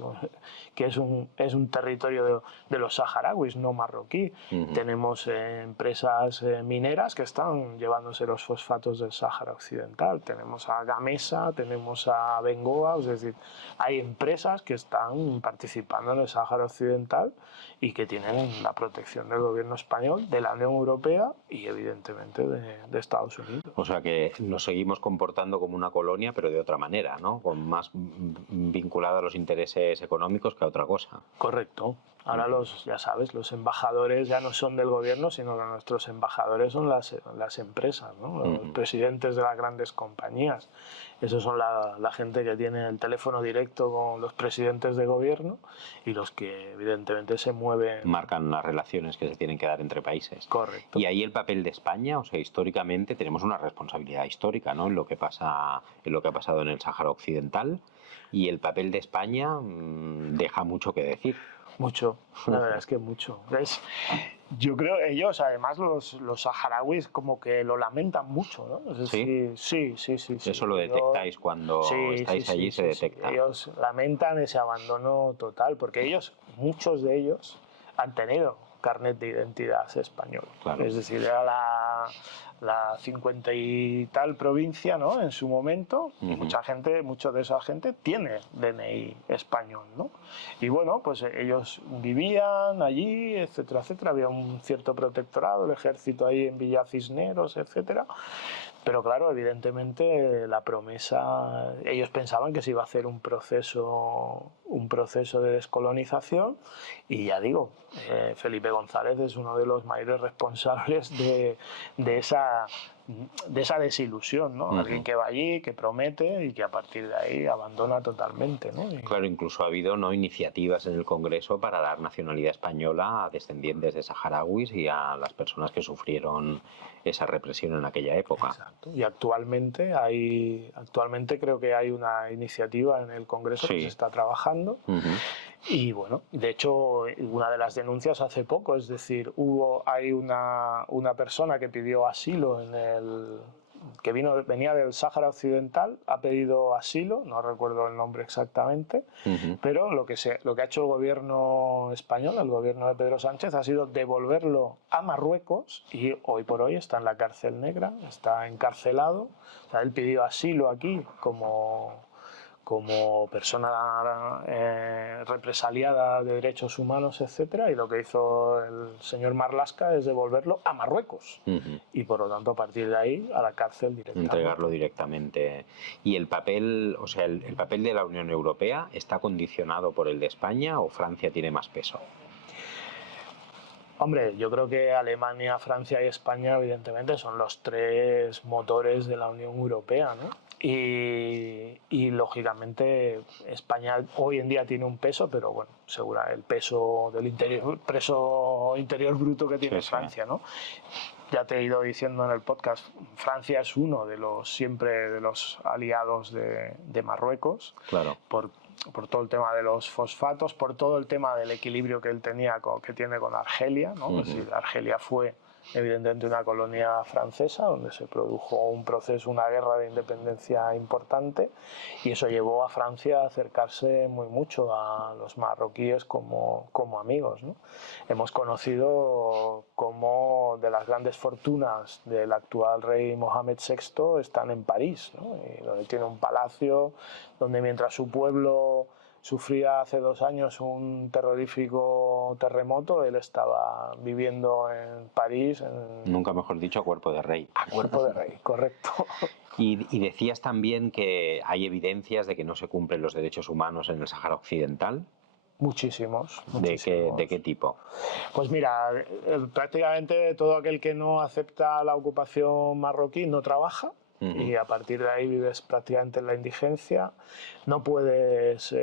un territorio de los saharauis, no marroquí. Tenemos empresas mineras que están llevándose los fosfatos del Sáhara Occidental. Tenemos a Gamesa, tenemos a Bengoa, es decir, hay empresas que están participando en el Sáhara Occidental y que tienen la protección del gobierno español, de la Unión Europea y evidentemente de Estados Unidos. O sea que nos seguimos comportando como una colonia, pero de otra manera, ¿no? Con más vinculada a los intereses económicos que a otra cosa. Correcto. Ahora ya sabes, los embajadores ya no son del gobierno, sino que nuestros embajadores son las empresas, ¿no? Los presidentes de las grandes compañías. Esos son la gente que tiene el teléfono directo con los presidentes de gobierno y los que evidentemente se mueven. Marcan las relaciones que se tienen que dar entre países. Correcto. Y ahí el papel de España, o sea, históricamente tenemos una responsabilidad histórica, ¿no? En lo que ha pasado en el Sáhara Occidental, y el papel de España deja mucho que decir. Mucho, la verdad es que mucho. ¿Ves? Yo creo que ellos, además, los saharauis como que lo lamentan mucho, ¿no? Es decir, sí. Eso lo detectáis cuando estáis allí, se detecta. Ellos lamentan ese abandono total, porque muchos de ellos han tenido carnet de identidad español. Claro. Es decir, era la 50 y tal provincia, ¿no? En su momento, y mucha de esa gente tiene DNI español, ¿no? Y bueno, pues ellos vivían allí, etcétera, etcétera. Había un cierto protectorado, el ejército ahí en Villa Cisneros, etcétera. Pero claro, evidentemente la promesa, ellos pensaban que se iba a hacer un proceso de descolonización y ya digo, Felipe González es uno de los mayores responsables de esa desilusión, ¿no? Alguien que va allí, que promete y que a partir de ahí abandona totalmente, ¿no? Claro, incluso ha habido iniciativas en el Congreso para dar nacionalidad española a descendientes de saharauis y a las personas que sufrieron esa represión en aquella época. Exacto. Y actualmente creo que hay una iniciativa en el Congreso que se está trabajando. Y bueno, de hecho, una de las denuncias hace poco, es decir, hay una persona que pidió asilo que venía del Sáhara Occidental, ha pedido asilo, no recuerdo el nombre exactamente, pero lo que ha hecho el gobierno español, el gobierno de Pedro Sánchez, ha sido devolverlo a Marruecos y hoy por hoy está en la cárcel negra, está encarcelado. O sea, él pidió asilo aquí como persona represaliada de derechos humanos, etcétera, y lo que hizo el señor Marlaska es devolverlo a Marruecos y por lo tanto a partir de ahí a la cárcel directamente. Entregarlo directamente. Y el papel, o sea, el papel de la Unión Europea está condicionado por el de España o Francia tiene más peso. Hombre, yo creo que Alemania, Francia y España evidentemente son los tres motores de la Unión Europea, ¿no? Y lógicamente España hoy en día tiene un peso, pero bueno, segura el peso del interior bruto que tiene Francia, ¿no? ya te he ido diciendo en el podcast, Francia es uno de los siempre de los aliados de Marruecos, claro, por todo el tema de los fosfatos, por todo el tema del equilibrio que él que tiene con Argelia, ¿no? Es decir, Argelia fue evidentemente una colonia francesa donde se produjo un proceso, una guerra de independencia importante, y eso llevó a Francia a acercarse muy mucho a los marroquíes como amigos, ¿no? Hemos conocido cómo de las grandes fortunas del actual rey Mohamed VI están en París, ¿no? Y donde tiene un palacio donde, mientras su pueblo sufría hace 2 años un terrorífico terremoto, él estaba viviendo en París. Nunca mejor dicho, a cuerpo de rey. A cuerpo de rey, correcto. Y decías también que hay evidencias de que no se cumplen los derechos humanos en el Sáhara Occidental. Muchísimos. ¿De qué tipo? Pues mira, prácticamente todo aquel que no acepta la ocupación marroquí no trabaja. Y a partir de ahí vives prácticamente en la indigencia. No puedes,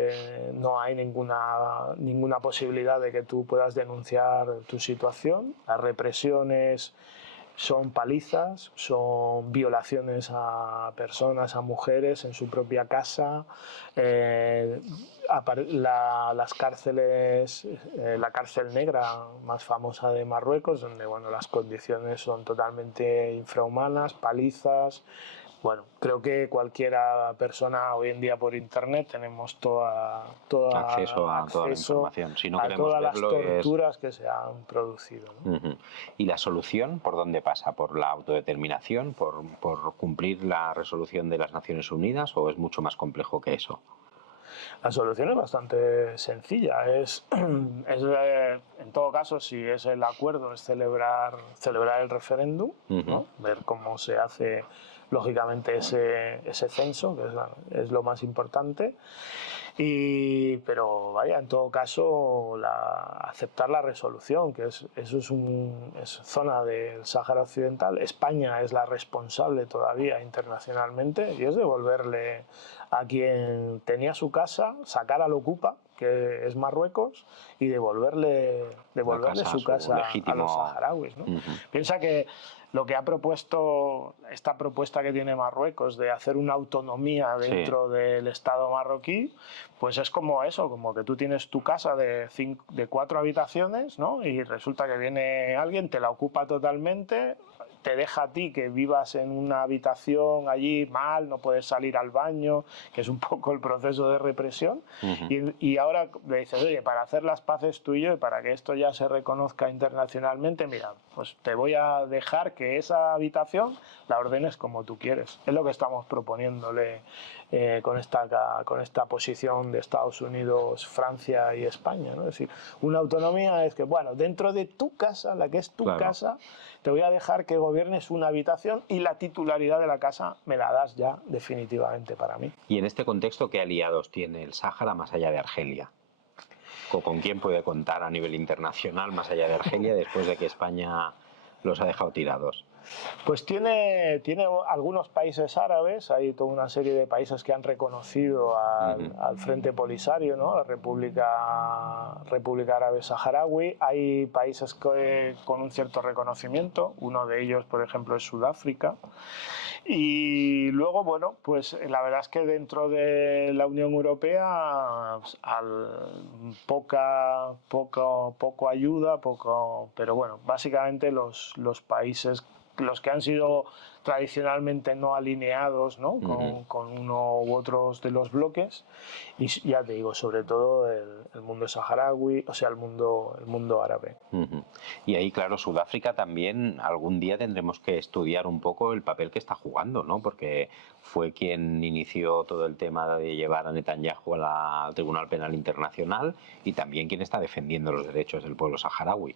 no hay ninguna posibilidad de que tú puedas denunciar tu situación. Las represiones son palizas, son violaciones a personas, a mujeres en su propia casa. Las cárceles, la cárcel negra más famosa de Marruecos, donde bueno, las condiciones son totalmente infrahumanas, palizas. Bueno, creo que cualquier persona hoy en día por internet tenemos acceso a toda la información. Si no a todas las verlo, torturas que se han producido, ¿no? ¿Y la solución por dónde pasa? ¿Por la autodeterminación? ¿Por cumplir la resolución de las Naciones Unidas? ¿O es mucho más complejo que eso? La solución es bastante sencilla. En todo caso, si es el acuerdo, es celebrar el referéndum, ¿no? Ver cómo se hace, lógicamente, ese censo, que es lo más importante. Pero vaya, en todo caso, aceptar la resolución, que eso es zona del Sáhara Occidental. España es la responsable todavía internacionalmente, y es devolverle a quien tenía su casa, sacar al ocupa, que es Marruecos, y devolverle su casa a los saharauis, ¿no? Piensa que lo que ha propuesto, esta propuesta que tiene Marruecos de hacer una autonomía dentro del Estado marroquí, pues es como eso, como que tú tienes tu casa de 4 habitaciones, ¿no? Y resulta que viene alguien, te la ocupa totalmente, te deja a ti que vivas en una habitación allí mal, no puedes salir al baño, que es un poco el proceso de represión, y ahora le dices, oye, para hacer las paces tú y yo, y para que esto ya se reconozca internacionalmente, mira, pues te voy a dejar que esa habitación la ordenes como tú quieres. Es lo que estamos proponiéndole con esta posición de Estados Unidos, Francia y España, ¿no? Es decir, una autonomía es que, bueno, dentro de tu casa, la que es tu casa, te voy a dejar que gobiernes una habitación, y la titularidad de la casa me la das ya definitivamente para mí. Y en este contexto, ¿qué aliados tiene el Sáhara más allá de Argelia? ¿Con quién puede contar a nivel internacional más allá de Argelia después de que España los ha dejado tirados? Pues tiene algunos países árabes, hay toda una serie de países que han reconocido al Frente Polisario, ¿no? La República Árabe Saharaui. Hay países con un cierto reconocimiento, uno de ellos, por ejemplo, es Sudáfrica. Y luego, bueno, pues la verdad es que dentro de la Unión Europea, poco ayuda, pero bueno, básicamente los países, los que han sido tradicionalmente no alineados, ¿no? Con uno u otros de los bloques, y ya te digo, sobre todo el mundo saharaui, o sea, el mundo árabe. Y ahí, claro, Sudáfrica también algún día tendremos que estudiar un poco el papel que está jugando, ¿no? Porque fue quien inició todo el tema de llevar a Netanyahu al Tribunal Penal Internacional, y también quien está defendiendo los derechos del pueblo saharaui.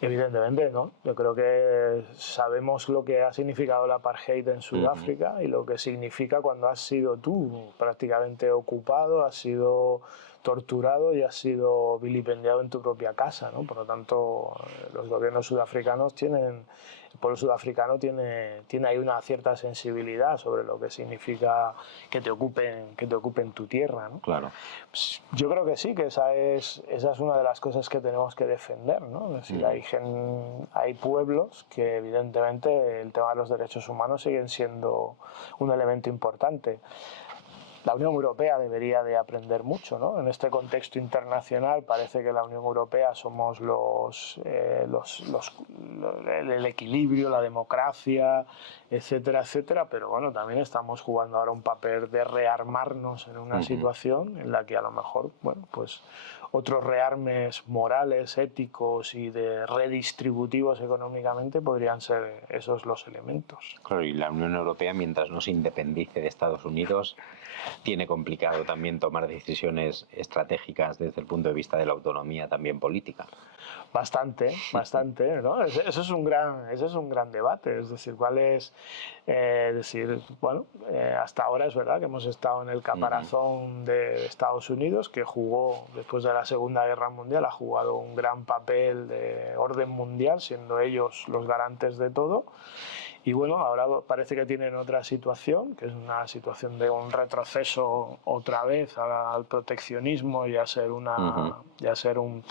Evidentemente, ¿no? Yo creo que sabemos lo que ha significado el apartheid en Sudáfrica y lo que significa cuando has sido tú prácticamente ocupado, has sido torturado y has sido vilipendiado en tu propia casa, ¿no? Por lo tanto, los gobiernos sudafricanos el pueblo sudafricano tiene ahí una cierta sensibilidad sobre lo que significa que te ocupen tu tierra, ¿no? Claro. Pues yo creo que sí, que esa es una de las cosas que tenemos que defender, ¿no? Es decir, hay pueblos que evidentemente el tema de los derechos humanos siguen siendo un elemento importante. La Unión Europea debería de aprender mucho, ¿no? En este contexto internacional parece que la Unión Europea somos el equilibrio, la democracia, etcétera, etcétera, pero bueno, también estamos jugando ahora un papel de rearmarnos en una situación en la que a lo mejor, bueno, pues otros rearmes morales, éticos y de redistributivos económicamente podrían ser esos los elementos. Claro, y la Unión Europea, mientras no se independice de Estados Unidos, tiene complicado también tomar decisiones estratégicas desde el punto de vista de la autonomía también política. Bastante, ¿no? Ese es un gran debate, es decir, hasta ahora es verdad que hemos estado en el caparazón de Estados Unidos, que jugó, después de la Segunda Guerra Mundial, ha jugado un gran papel de orden mundial, siendo ellos los garantes de todo. Y bueno, ahora parece que tienen otra situación, que es una situación de un retroceso otra vez al proteccionismo y a ser un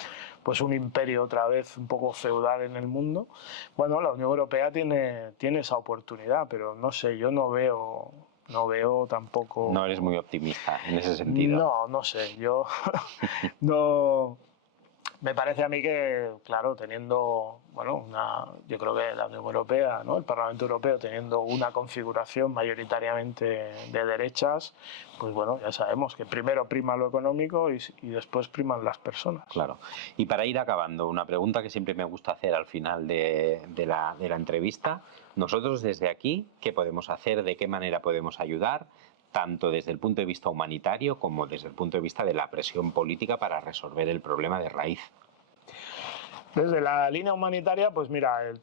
imperio otra vez un poco feudal en el mundo. Bueno, la Unión Europea tiene esa oportunidad, pero no sé, yo no veo tampoco... No eres muy optimista en ese sentido. No sé, yo no... Me parece a mí que, claro, yo creo que la Unión Europea, ¿no? El Parlamento Europeo, teniendo una configuración mayoritariamente de derechas, pues bueno, ya sabemos que primero prima lo económico y después priman las personas. Claro. Y para ir acabando, una pregunta que siempre me gusta hacer al final de la entrevista. Nosotros desde aquí, ¿qué podemos hacer? ¿De qué manera podemos ayudar? Tanto desde el punto de vista humanitario como desde el punto de vista de la presión política para resolver el problema de raíz. Desde la línea humanitaria, pues mira, el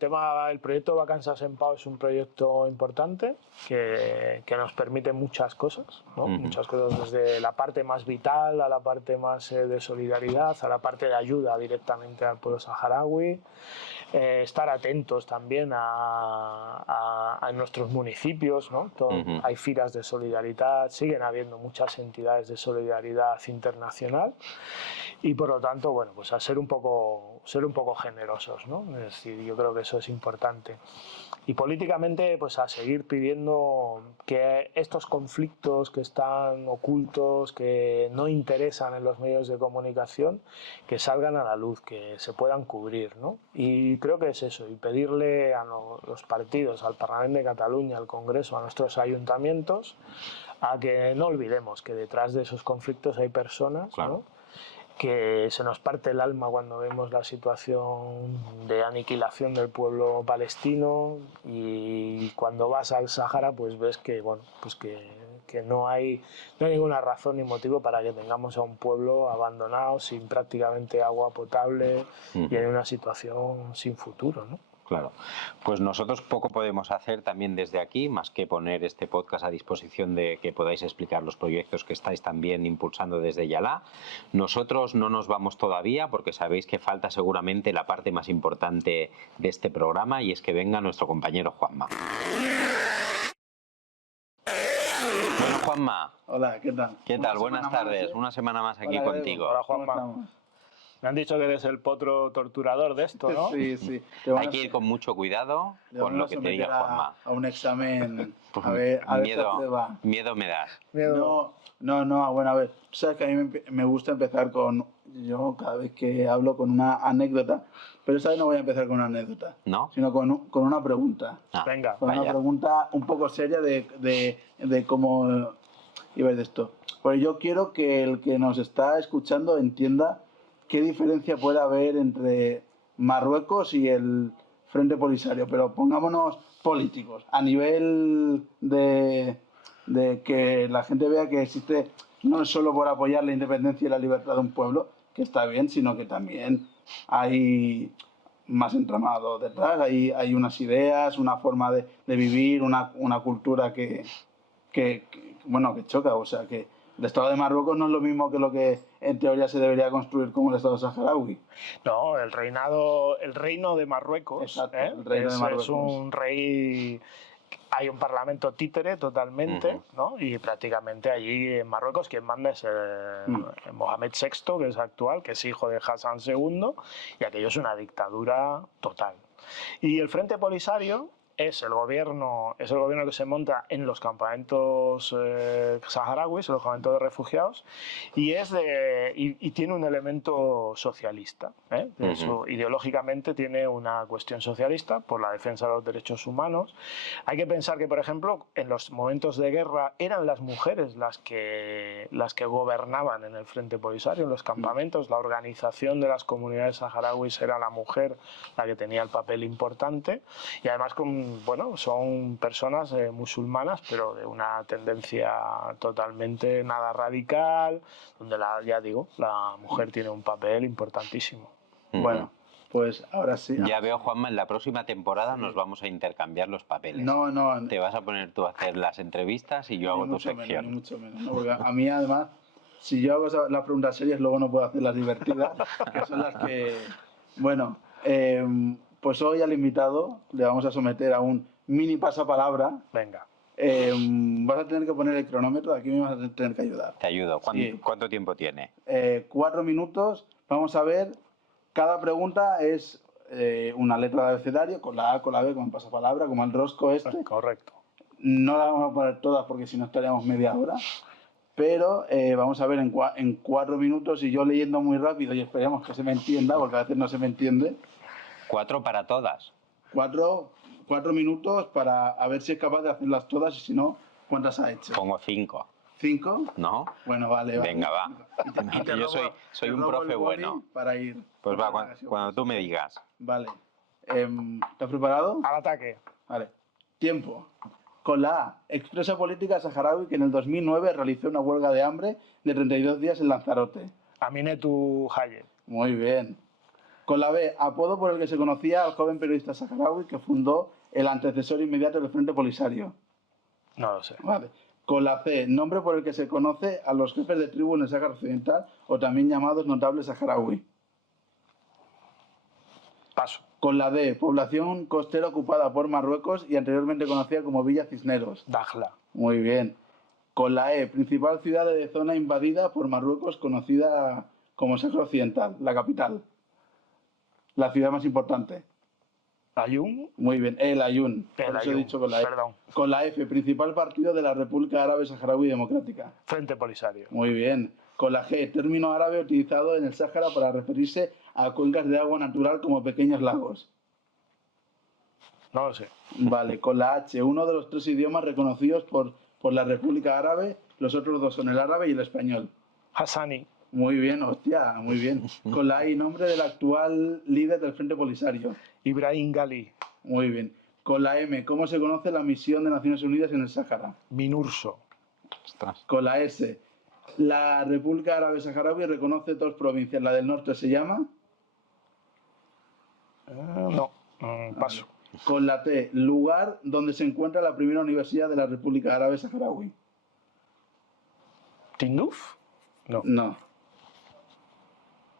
proyecto Vacances en Pau es un proyecto importante que nos permite muchas cosas, ¿no? Muchas cosas, desde la parte más vital a la parte más de solidaridad, a la parte de ayuda directamente al pueblo saharaui, estar atentos también a nuestros municipios, ¿no? Hay filas de solidaridad, siguen habiendo muchas entidades de solidaridad internacional y por lo tanto, bueno, pues a ser un poco generosos, ¿no? Es decir, yo creo que eso es importante. Y políticamente, pues a seguir pidiendo que estos conflictos que están ocultos, que no interesan en los medios de comunicación, que salgan a la luz, que se puedan cubrir, ¿no? Y creo que es eso, y pedirle a los partidos, al Parlamento de Cataluña, al Congreso, a nuestros ayuntamientos, a que no olvidemos que detrás de esos conflictos hay personas, claro, ¿no? Que se nos parte el alma cuando vemos la situación de aniquilación del pueblo palestino, y cuando vas al Sáhara pues ves que, bueno, pues que no hay ninguna razón ni motivo para que tengamos a un pueblo abandonado, sin prácticamente agua potable y en una situación sin futuro, ¿no? Claro, pues nosotros poco podemos hacer también desde aquí, más que poner este podcast a disposición de que podáis explicar los proyectos que estáis también impulsando desde Yalá. Nosotros no nos vamos todavía porque sabéis que falta seguramente la parte más importante de este programa, y es que venga nuestro compañero Juanma. Bueno, Juanma. Hola, ¿qué tal? ¿Qué tal? Buenas tardes. Una semana más aquí contigo. Hola, Juanma. Me han dicho que eres el potro torturador de esto, ¿no? Sí. Hay que ir con mucho cuidado con lo que te diga Juanma. A un examen, a ver miedo me das. No, bueno, a ver, sabes que a mí me gusta empezar yo cada vez que hablo con una anécdota, pero esta vez no voy a empezar con una anécdota, ¿no? Sino con una pregunta. Venga, con una pregunta un poco seria de cómo iba de esto. Pues yo quiero que el que nos está escuchando entienda qué diferencia puede haber entre Marruecos y el Frente Polisario, pero pongámonos políticos, a nivel de que la gente vea que existe, no es solo por apoyar la independencia y la libertad de un pueblo, que está bien, sino que también hay más entramado detrás, hay unas ideas, una forma de vivir, una cultura que choca, o sea, que El Estado de Marruecos no es lo mismo que lo que en teoría se debería construir como el Estado saharaui. No, el reino de Marruecos, Exacto, el reino de Marruecos. Es un rey. Hay un parlamento títere totalmente, ¿no? Y prácticamente allí en Marruecos quien manda es Mohamed VI, que es actual, que es hijo de Hassan II, y aquello es una dictadura total. Y el Frente Polisario es el gobierno que se monta en los campamentos saharauis, en los campamentos de refugiados, y tiene un elemento socialista. Ideológicamente tiene una cuestión socialista por la defensa de los derechos humanos. Hay que pensar que, por ejemplo, en los momentos de guerra eran las mujeres las que gobernaban en el Frente Polisario, en los campamentos. La organización de las comunidades saharauis era la mujer la que tenía el papel importante, y además son personas musulmanas, pero de una tendencia totalmente nada radical, donde la mujer tiene un papel importantísimo. Bueno, pues ahora sí. Ya veo, Juanma, en la próxima temporada nos vamos a intercambiar los papeles. No. Te vas a poner tú a hacer las entrevistas y yo hago tu sección. Ni mucho menos, ¿no? Porque a mí, además, si yo hago las preguntas serias, luego no puedo hacer las divertidas, que son las que... Bueno, pues hoy al invitado le vamos a someter a un mini pasapalabra. Venga. Vas a tener que poner el cronómetro, aquí me vas a tener que ayudar. Te ayudo. ¿Cuánto tiempo tiene? 4 minutos. Vamos a ver, cada pregunta es una letra de abecedario, con la A, con la B, como el pasapalabra, como el rosco este. Correcto. No las vamos a poner todas porque si no estaríamos media hora. Pero vamos a ver en 4 minutos, y yo leyendo muy rápido, y esperemos que se me entienda, porque a veces no se me entiende. 4 para todas. 4 minutos para a ver si es capaz de hacerlas todas, y si no, ¿cuántas ha hecho? Pongo 5. ¿5? ¿No? Bueno, vale. Venga, va. Yo soy un profe bueno. Para ir. Pues va, cuando tú me digas. Vale. ¿Estás preparado? Al ataque. Vale. Tiempo. Con la A, expresa política saharaui que en el 2009 realizó una huelga de hambre de 32 días en Lanzarote. Aminetu Haye. Muy bien. Con la B, apodo por el que se conocía al joven periodista saharaui que fundó el antecesor inmediato del Frente Polisario. No lo sé. Vale. Con la C, nombre por el que se conoce a los jefes de tribu en el Sáhara Occidental, o también llamados notables saharaui. Paso. Con la D, población costera ocupada por Marruecos y anteriormente conocida como Villa Cisneros. Dakhla. Muy bien. Con la E, principal ciudad de zona invadida por Marruecos conocida como Sáhara Occidental, la capital. La ciudad más importante. ¿Ayun? Muy bien, El Ayun. El Por eso he Ayun. dicho con la E. Perdón. Con la F, principal partido de la República Árabe Saharaui Democrática. Frente Polisario. Muy bien. Con la G, término árabe utilizado en el Sáhara para referirse a cuencas de agua natural como pequeños lagos. No lo sé. Vale. Con la H, uno de los 3 idiomas reconocidos por la República Árabe, los otros 2 son el árabe y el español. Hassani. Muy bien, hostia, muy bien. Con la I, nombre del actual líder del Frente Polisario. Ibrahim Gali. Muy bien. Con la M, ¿cómo se conoce la misión de Naciones Unidas en el Sáhara? Minurso. Ostras. Con la S, la República Árabe Saharaui reconoce 2 provincias. La del norte se llama... No. Paso. Con la T, lugar donde se encuentra la primera universidad de la República Árabe Saharaui. ¿Tinduf? No. No.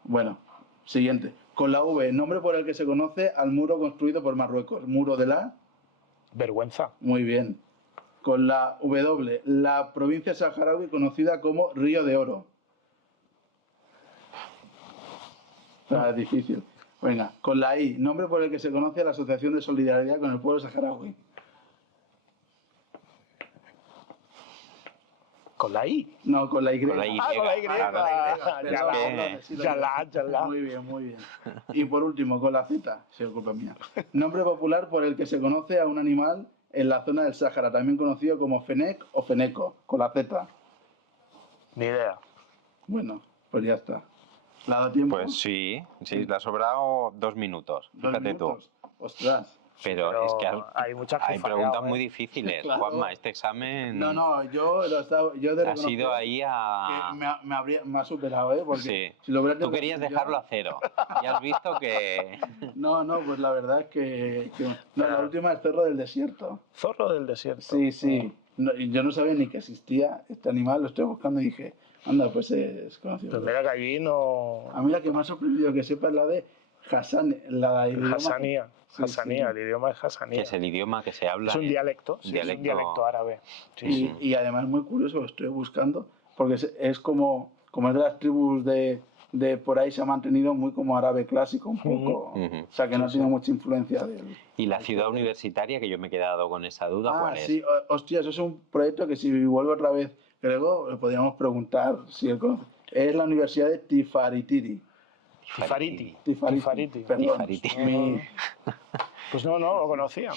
Bueno, siguiente. Con la V, nombre por el que se conoce al muro construido por Marruecos. Muro de la... Vergüenza. Muy bien. Con la W, la provincia saharaui conocida como Río de Oro. Está difícil. Venga, con la I, nombre por el que se conoce a la Asociación de Solidaridad con el Pueblo Saharaui. ¿Con la I? No, con la Y. Con la Y. Ah, con la Y. Perdón, Yalá. Muy bien, muy bien. Y por último, con la Z, si es culpa mía. Nombre popular por el que se conoce a un animal en la zona del Sáhara, también conocido como fenec o feneco, con la Z. Ni idea. Bueno, pues ya está. ¿Le ha dado tiempo? Pues sí, le ha sobrado 2 minutos. 2 Fíjate minutos. tú. Ostras. Pero es que hay muchas que hay he fallado, preguntas muy difíciles, Claro. Juanma. Este examen No, yo de ha sido ahí a... me ha superado, ¿eh? Porque Sí. si lo hubiera Tú querías yo- dejarlo a 0. Y has visto que... No, pues la verdad es que no, la última es Cerro del Desierto. Zorro del desierto. Sí. yo no sabía ni que existía este animal, lo estoy buscando y dije, anda, pues es conocido. Pues mira que allí no... A mí la que me ha sorprendido que sepa es la de Hassan, la de idioma. Hassanía. Sí, Hassanía, sí. el idioma es Hassanía. Que es el idioma que se habla. Es un dialecto, un sí, es un dialecto árabe. Sí, Y además muy curioso, lo estoy buscando, porque es como es de las tribus de por ahí, se ha mantenido muy como árabe clásico un poco. O sea, que no tiene mucha influencia de él. ¿Y la ciudad universitaria, que yo me he quedado con esa duda, cuál es? Sí, hostia, eso es un proyecto que si vuelvo otra vez, Grego, le podríamos preguntar si él conoce. Es la Universidad de Tifariti. Tifariti. Perdón. Pues no lo conocía,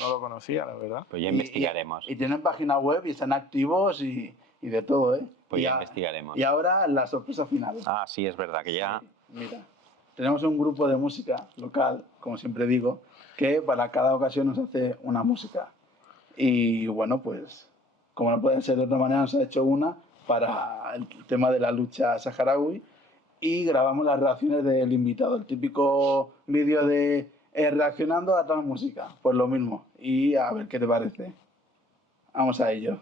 la verdad. Pues ya investigaremos. Y tienen página web y están activos y de todo, ¿eh? Pues ya investigaremos. Y ahora la sorpresa final. Sí, es verdad que ya... Sí, mira, tenemos un grupo de música local, como siempre digo, que para cada ocasión nos hace una música. Y bueno, pues, como no puede ser de otra manera, nos ha hecho una para el tema de la lucha saharaui y grabamos las reacciones del invitado, el típico vídeo de reaccionando a tal música, pues lo mismo. Y a ver qué te parece. Vamos a ello.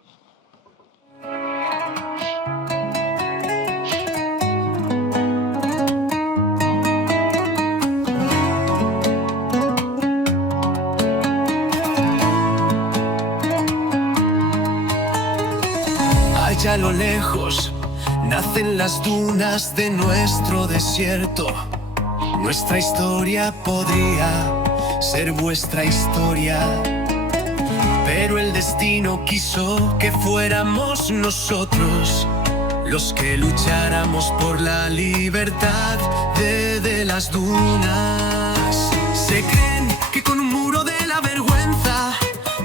Allá a lo lejos nacen las dunas de nuestro desierto. Nuestra historia podría ser vuestra historia, pero el destino quiso que fuéramos nosotros los que lucháramos por la libertad de las dunas. Se creen que con un muro de la vergüenza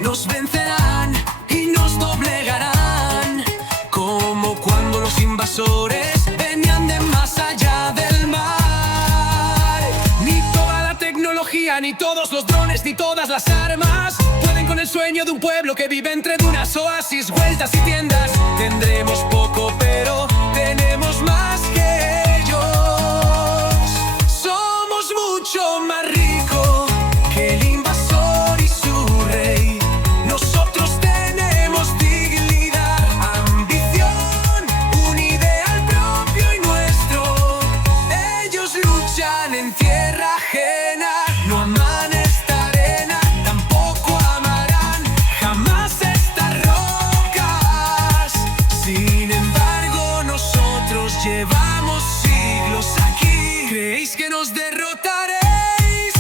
nos vencerán y nos doblegarán, como cuando los invasores venían de más allá del mar. Ni toda la tecnología, ni todos los drones, ni todas las armas pueden con el sueño de un pueblo que vive entre dunas, oasis, vueltas y tiendas. Tendremos poco, pero tenemos más que ellos. Somos mucho más ricos que el invasor y su rey. Nosotros tenemos dignidad, ambición, un ideal propio y nuestro. Ellos luchan en tierra ajena, no aman esta arena, tampoco amarán jamás estas rocas. Sin embargo, nosotros llevamos siglos aquí. ¿Creéis que nos derrotaréis?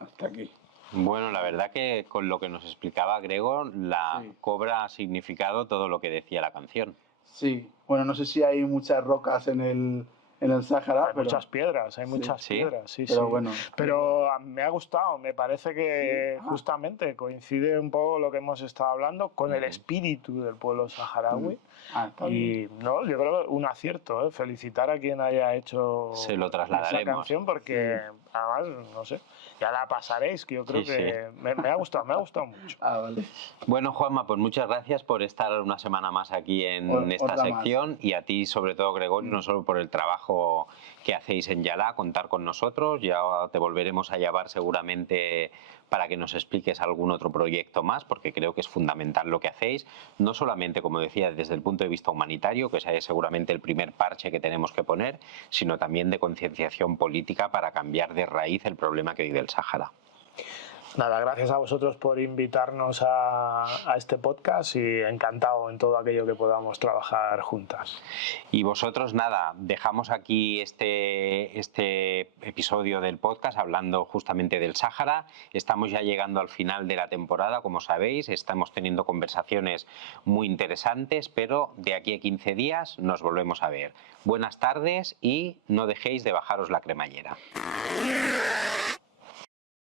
Hasta aquí. Bueno, la verdad que con lo que nos explicaba Grego, Sí. cobra significado todo lo que decía la canción. Sí, bueno, no sé si hay muchas rocas en el Sáhara, Hay muchas piedras, hay Sí. muchas Sí. piedras, sí, pero sí. bueno. Pero me ha gustado, me parece que Sí. justamente coincide un poco lo que hemos estado hablando con el espíritu del pueblo saharaui. Está bien. Y no, yo creo que un acierto, ¿eh? Felicitar a quien haya hecho Se lo esa trasladaremos. canción porque además, no sé, ya la pasaréis, que yo creo Sí, que me ha gustado mucho. Vale. Bueno, Juanma, pues muchas gracias por estar una semana más aquí en esta Otra más. sección y a ti, sobre todo, Gregorio, no solo por el trabajo que hacéis en Yalá, contar con nosotros. Ya te volveremos a llamar seguramente para que nos expliques algún otro proyecto más, porque creo que es fundamental lo que hacéis, no solamente, como decía, desde el punto de vista humanitario, que ese es seguramente el primer parche que tenemos que poner, sino también de concienciación política para cambiar de raíz el problema que vive el Sáhara. Nada, gracias a vosotros por invitarnos a este podcast y encantado en todo aquello que podamos trabajar juntas. Y vosotros, nada, dejamos aquí este episodio del podcast hablando justamente del Sáhara. Estamos ya llegando al final de la temporada, como sabéis, estamos teniendo conversaciones muy interesantes, pero de aquí a 15 días nos volvemos a ver. Buenas tardes y no dejéis de bajaros la cremallera.